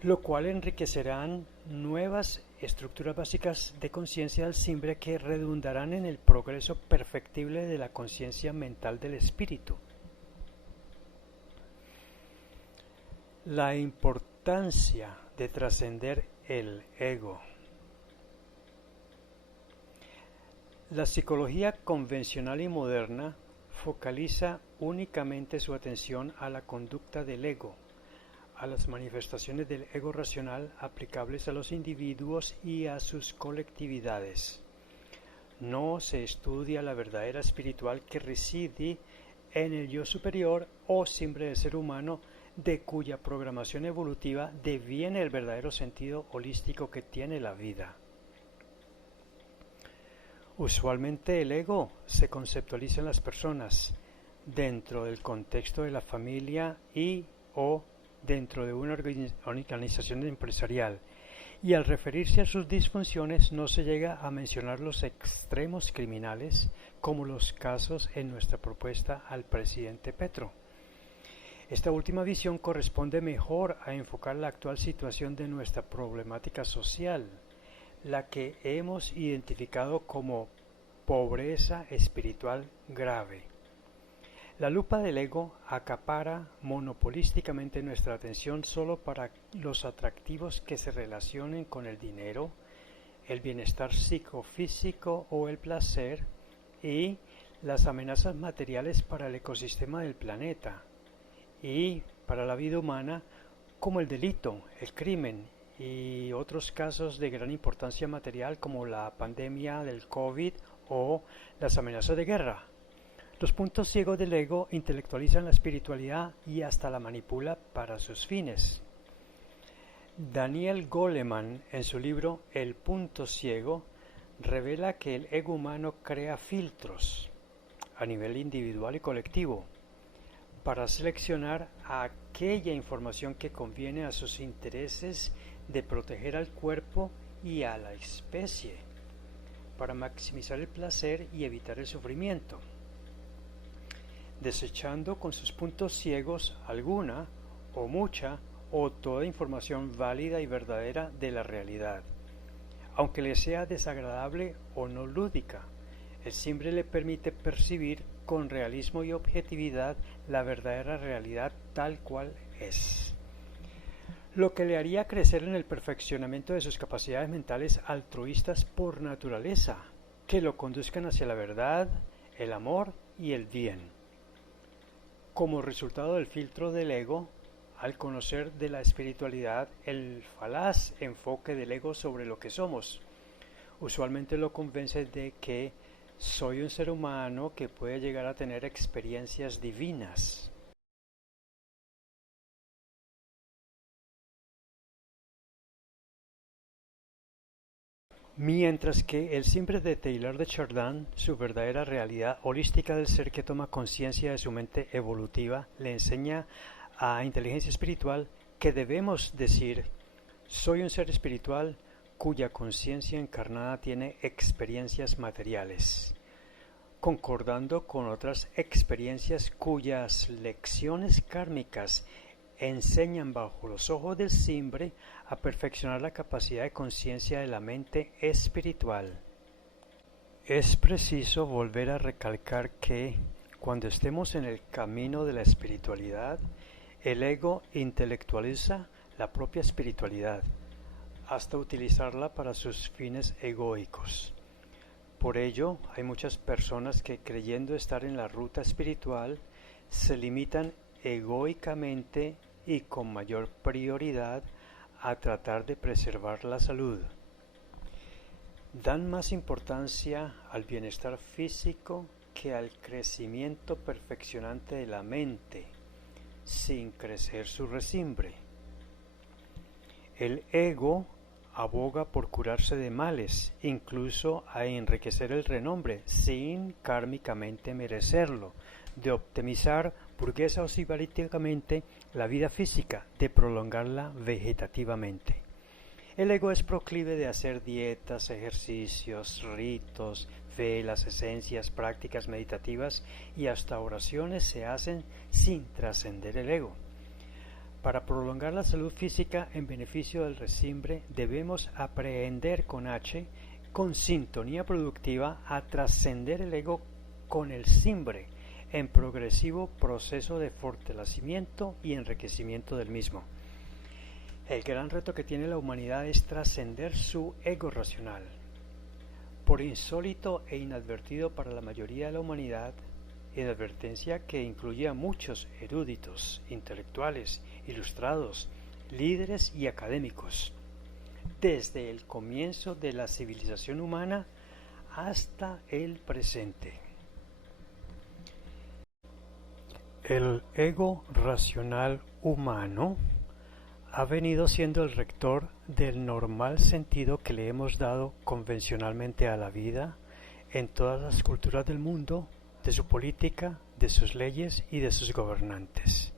lo cual enriquecerán nuevas estructuras básicas de conciencia del simbre que redundarán en el progreso perfectible de la conciencia mental del espíritu. La importancia de trascender el ego. La psicología convencional y moderna focaliza únicamente su atención a la conducta del ego, a las manifestaciones del ego racional aplicables a los individuos y a sus colectividades. No se estudia la verdadera espiritual que reside en el yo superior o simbre del ser humano, de cuya programación evolutiva deviene el verdadero sentido holístico que tiene la vida. Usualmente el ego se conceptualiza en las personas dentro del contexto de la familia y o dentro de una organización empresarial, y al referirse a sus disfunciones no se llega a mencionar los extremos criminales como los casos en nuestra propuesta al presidente Petro. Esta última visión corresponde mejor a enfocar la actual situación de nuestra problemática social, la que hemos identificado como pobreza espiritual grave. La lupa del ego acapara monopolísticamente nuestra atención solo para los atractivos que se relacionen con el dinero, el bienestar psicofísico o el placer, y las amenazas materiales para el ecosistema del planeta y para la vida humana, como el delito, el crimen y otros casos de gran importancia material como la pandemia del COVID o las amenazas de guerra. Los puntos ciegos del ego intelectualizan la espiritualidad y hasta la manipula para sus fines. Daniel Goleman, en su libro El punto ciego, revela que el ego humano crea filtros a nivel individual y colectivo para seleccionar aquella información que conviene a sus intereses de proteger al cuerpo y a la especie, para maximizar el placer y evitar el sufrimiento, desechando con sus puntos ciegos alguna o mucha o toda información válida y verdadera de la realidad, aunque le sea desagradable o no lúdica. El simbre le permite percibir con realismo y objetividad la verdadera realidad tal cual es, lo que le haría crecer en el perfeccionamiento de sus capacidades mentales altruistas por naturaleza, que lo conduzcan hacia la verdad, el amor y el bien. Como resultado del filtro del ego, al conocer de la espiritualidad el falaz enfoque del ego sobre lo que somos, usualmente lo convence de que soy un ser humano que puede llegar a tener experiencias divinas. Mientras que el simbre de Teilhard de Chardin, su verdadera realidad holística del ser que toma conciencia de su mente evolutiva, le enseña a inteligencia espiritual que debemos decir: soy un ser espiritual cuya conciencia encarnada tiene experiencias materiales, concordando con otras experiencias cuyas lecciones kármicas enseñan bajo los ojos del simbre a perfeccionar la capacidad de conciencia de la mente espiritual. Es preciso volver a recalcar que, cuando estemos en el camino de la espiritualidad, el ego intelectualiza la propia espiritualidad, hasta utilizarla para sus fines egoicos. Por ello, hay muchas personas que, creyendo estar en la ruta espiritual, se limitan egoicamente y con mayor prioridad a tratar de preservar la salud. Dan más importancia al bienestar físico que al crecimiento perfeccionante de la mente, sin crecer su resimbre. El ego aboga por curarse de males, incluso a enriquecer el renombre, sin kármicamente merecerlo, de optimizar burguesa o sibarítnicamente la vida física, de prolongarla vegetativamente. El ego es proclive de hacer dietas, ejercicios, ritos, velas, esencias, prácticas meditativas y hasta oraciones se hacen sin trascender el ego. Para prolongar la salud física en beneficio del resimbre, debemos aprehender con H, con sintonía productiva, a trascender el ego con el simbre, en progresivo proceso de fortalecimiento y enriquecimiento del mismo. El gran reto que tiene la humanidad es trascender su ego racional. Por insólito e inadvertido para la mayoría de la humanidad, inadvertencia que incluye a muchos eruditos, intelectuales, ilustrados, líderes y académicos, desde el comienzo de la civilización humana hasta el presente. El ego racional humano ha venido siendo el rector del normal sentido que le hemos dado convencionalmente a la vida en todas las culturas del mundo, de su política, de sus leyes y de sus gobernantes.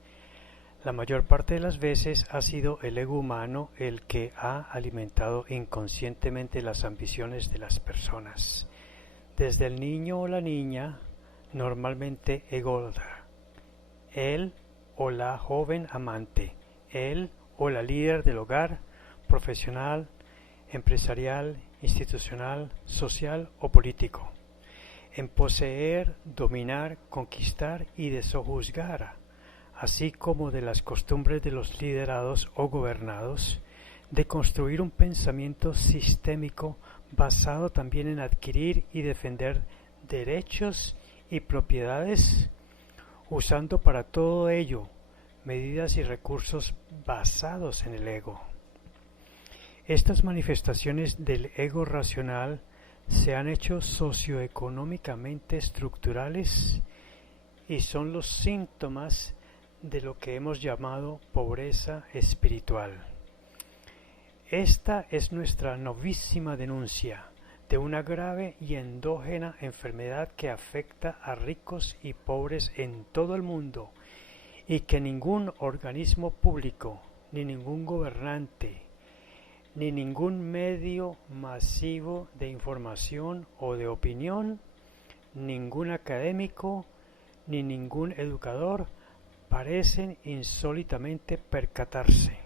La mayor parte de las veces ha sido el ego humano el que ha alimentado inconscientemente las ambiciones de las personas. Desde el niño o la niña, normalmente ególatra, él o la joven amante, él o la líder del hogar, profesional, empresarial, institucional, social o político, en poseer, dominar, conquistar y desojuzgar, así como de las costumbres de los liderados o gobernados, de construir un pensamiento sistémico basado también en adquirir y defender derechos y propiedades, usando para todo ello medidas y recursos basados en el ego. Estas manifestaciones del ego racional se han hecho socioeconómicamente estructurales y son los síntomas de lo que hemos llamado pobreza espiritual. Esta es nuestra novísima denuncia de una grave y endógena enfermedad que afecta a ricos y pobres en todo el mundo y que ningún organismo público ni ningún gobernante ni ningún medio masivo de información o de opinión, ningún académico, ni ningún educador parecen insólitamente percatarse.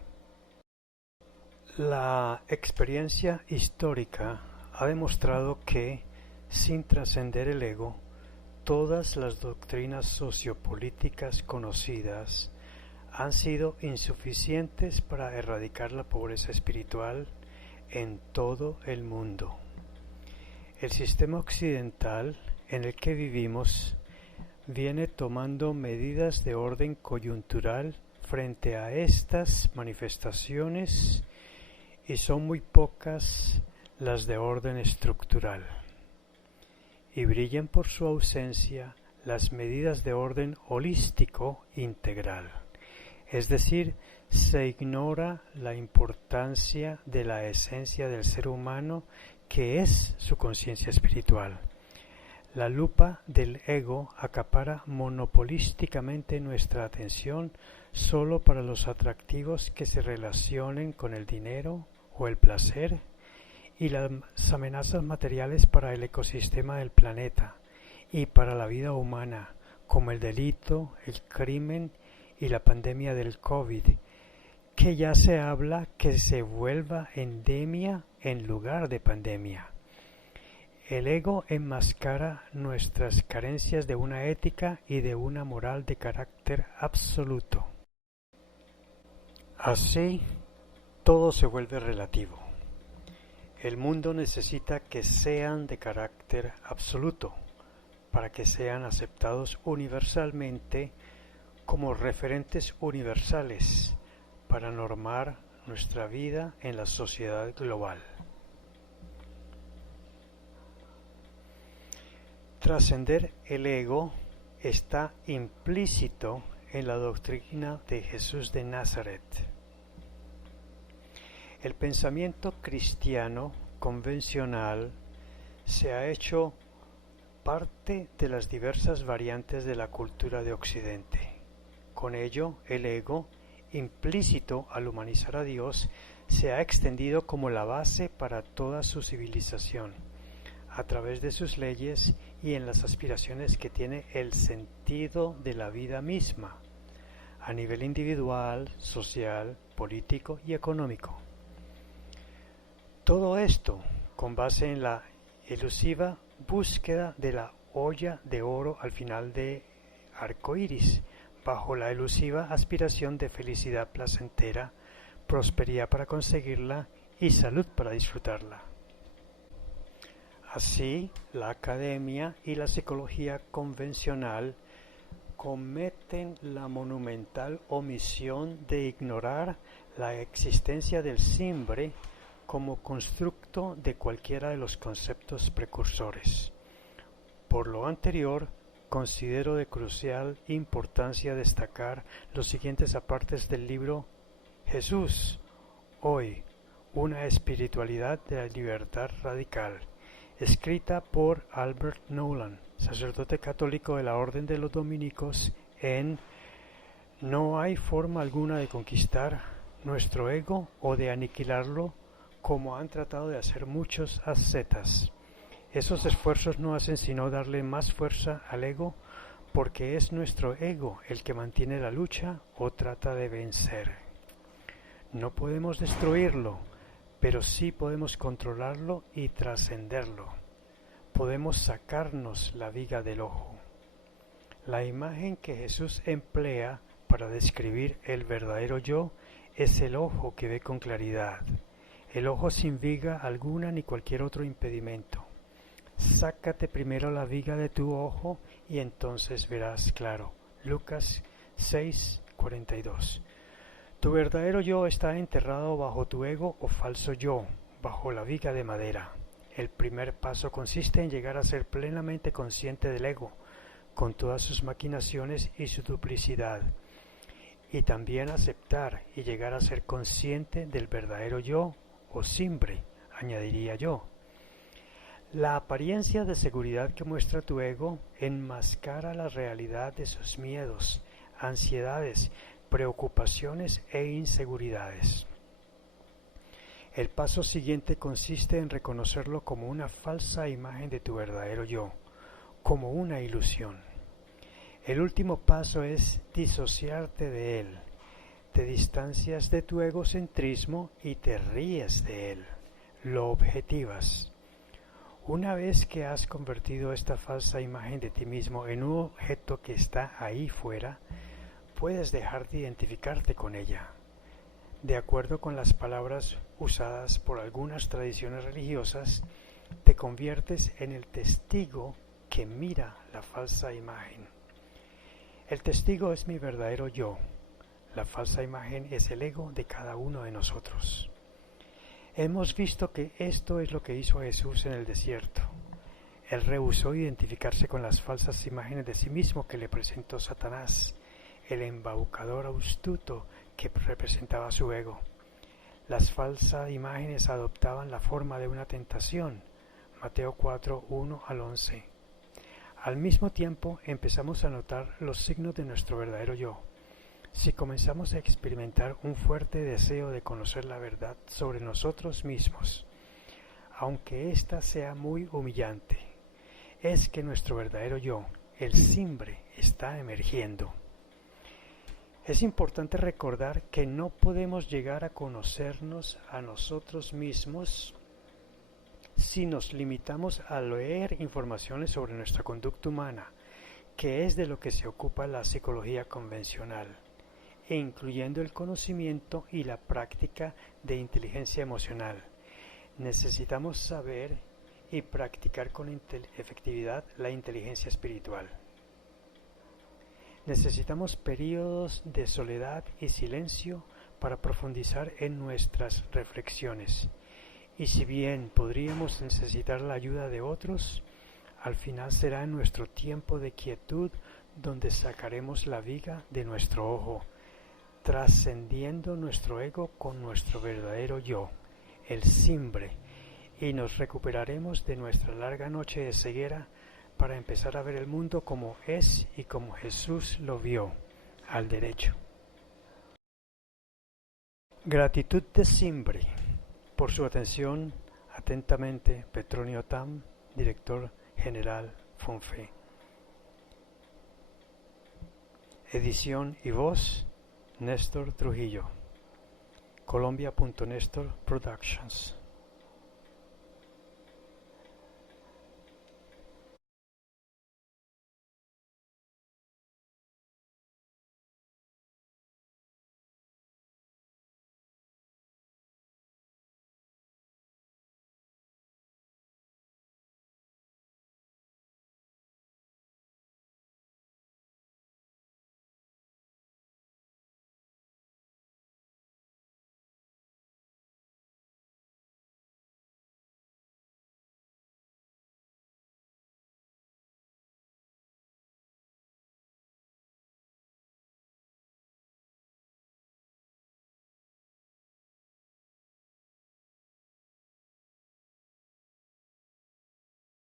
La experiencia histórica ha demostrado que, sin trascender el ego, todas las doctrinas sociopolíticas conocidas han sido insuficientes para erradicar la pobreza espiritual en todo el mundo. El sistema occidental en el que vivimos viene tomando medidas de orden coyuntural frente a estas manifestaciones y son muy pocas las de orden estructural. Y brillan por su ausencia las medidas de orden holístico integral. Es decir, se ignora la importancia de la esencia del ser humano que es su conciencia espiritual. La lupa del ego acapara monopolísticamente nuestra atención solo para los atractivos que se relacionen con el dinero o el placer y las amenazas materiales para el ecosistema del planeta y para la vida humana, como el delito, el crimen y la pandemia del COVID, que ya se habla que se vuelva endemia en lugar de pandemia. El ego enmascara nuestras carencias de una ética y de una moral de carácter absoluto. Así, todo se vuelve relativo. El mundo necesita que sean de carácter absoluto para que sean aceptados universalmente como referentes universales para normar nuestra vida en la sociedad global. Trascender el ego está implícito en la doctrina de Jesús de Nazaret. El pensamiento cristiano convencional se ha hecho parte de las diversas variantes de la cultura de Occidente. Con ello, el ego, implícito al humanizar a Dios, se ha extendido como la base para toda su civilización, a través de sus leyes y en las aspiraciones que tiene el sentido de la vida misma, a nivel individual, social, político y económico. Todo esto con base en la elusiva búsqueda de la olla de oro al final de arco iris, bajo la elusiva aspiración de felicidad placentera, prosperidad para conseguirla y salud para disfrutarla. Así, la academia y la psicología convencional cometen la monumental omisión de ignorar la existencia del simbre como constructo de cualquiera de los conceptos precursores. Por lo anterior, considero de crucial importancia destacar los siguientes apartes del libro Jesús, hoy, una espiritualidad de la libertad radical, escrita por Albert Nolan, sacerdote católico de la Orden de los Dominicos, en No hay forma alguna de conquistar nuestro ego o de aniquilarlo como han tratado de hacer muchos ascetas. Esos esfuerzos no hacen sino darle más fuerza al ego, porque es nuestro ego el que mantiene la lucha o trata de vencer. No podemos destruirlo, pero sí podemos controlarlo y trascenderlo. Podemos sacarnos la viga del ojo. La imagen que Jesús emplea para describir el verdadero yo es el ojo que ve con claridad, el ojo sin viga alguna ni cualquier otro impedimento. Sácate primero la viga de tu ojo y entonces verás claro. Lucas 6:42. Tu verdadero yo está enterrado bajo tu ego o falso yo, bajo la viga de madera. El primer paso consiste en llegar a ser plenamente consciente del ego, con todas sus maquinaciones y su duplicidad, y también aceptar y llegar a ser consciente del verdadero yo, o simbre, añadiría yo. La apariencia de seguridad que muestra tu ego enmascara la realidad de sus miedos, ansiedades, preocupaciones e inseguridades. El paso siguiente consiste en reconocerlo como una falsa imagen de tu verdadero yo, como una ilusión. El último paso es disociarte de él. Te distancias de tu egocentrismo y te ríes de él. Lo objetivas. Una vez que has convertido esta falsa imagen de ti mismo en un objeto que está ahí fuera, puedes dejar de identificarte con ella. De acuerdo con las palabras usadas por algunas tradiciones religiosas, te conviertes en el testigo que mira la falsa imagen. El testigo es mi verdadero yo. La falsa imagen es el ego de cada uno de nosotros. Hemos visto que esto es lo que hizo Jesús en el desierto. Él rehusó identificarse con las falsas imágenes de sí mismo que le presentó Satanás, el embaucador astuto que representaba su ego. Las falsas imágenes adoptaban la forma de una tentación. Mateo 4, 1 al 11. Al mismo tiempo empezamos a notar los signos de nuestro verdadero yo. Si comenzamos a experimentar un fuerte deseo de conocer la verdad sobre nosotros mismos, aunque ésta sea muy humillante, es que nuestro verdadero yo, el simbre, está emergiendo. Es importante recordar que no podemos llegar a conocernos a nosotros mismos si nos limitamos a leer informaciones sobre nuestra conducta humana, que es de lo que se ocupa la psicología convencional, incluyendo el conocimiento y la práctica de inteligencia emocional. Necesitamos saber y practicar con efectividad la inteligencia espiritual. Necesitamos periodos de soledad y silencio para profundizar en nuestras reflexiones. Y si bien podríamos necesitar la ayuda de otros, al final será en nuestro tiempo de quietud donde sacaremos la viga de nuestro ojo, trascendiendo nuestro ego con nuestro verdadero yo, el simbre, y nos recuperaremos de nuestra larga noche de ceguera para empezar a ver el mundo como es y como Jesús lo vio, al derecho. Gratitud de simbre. Por su atención, atentamente, Petronio Tam, Director General Fonfe. Edición y voz, Néstor Trujillo. Colombia.Nestor Productions.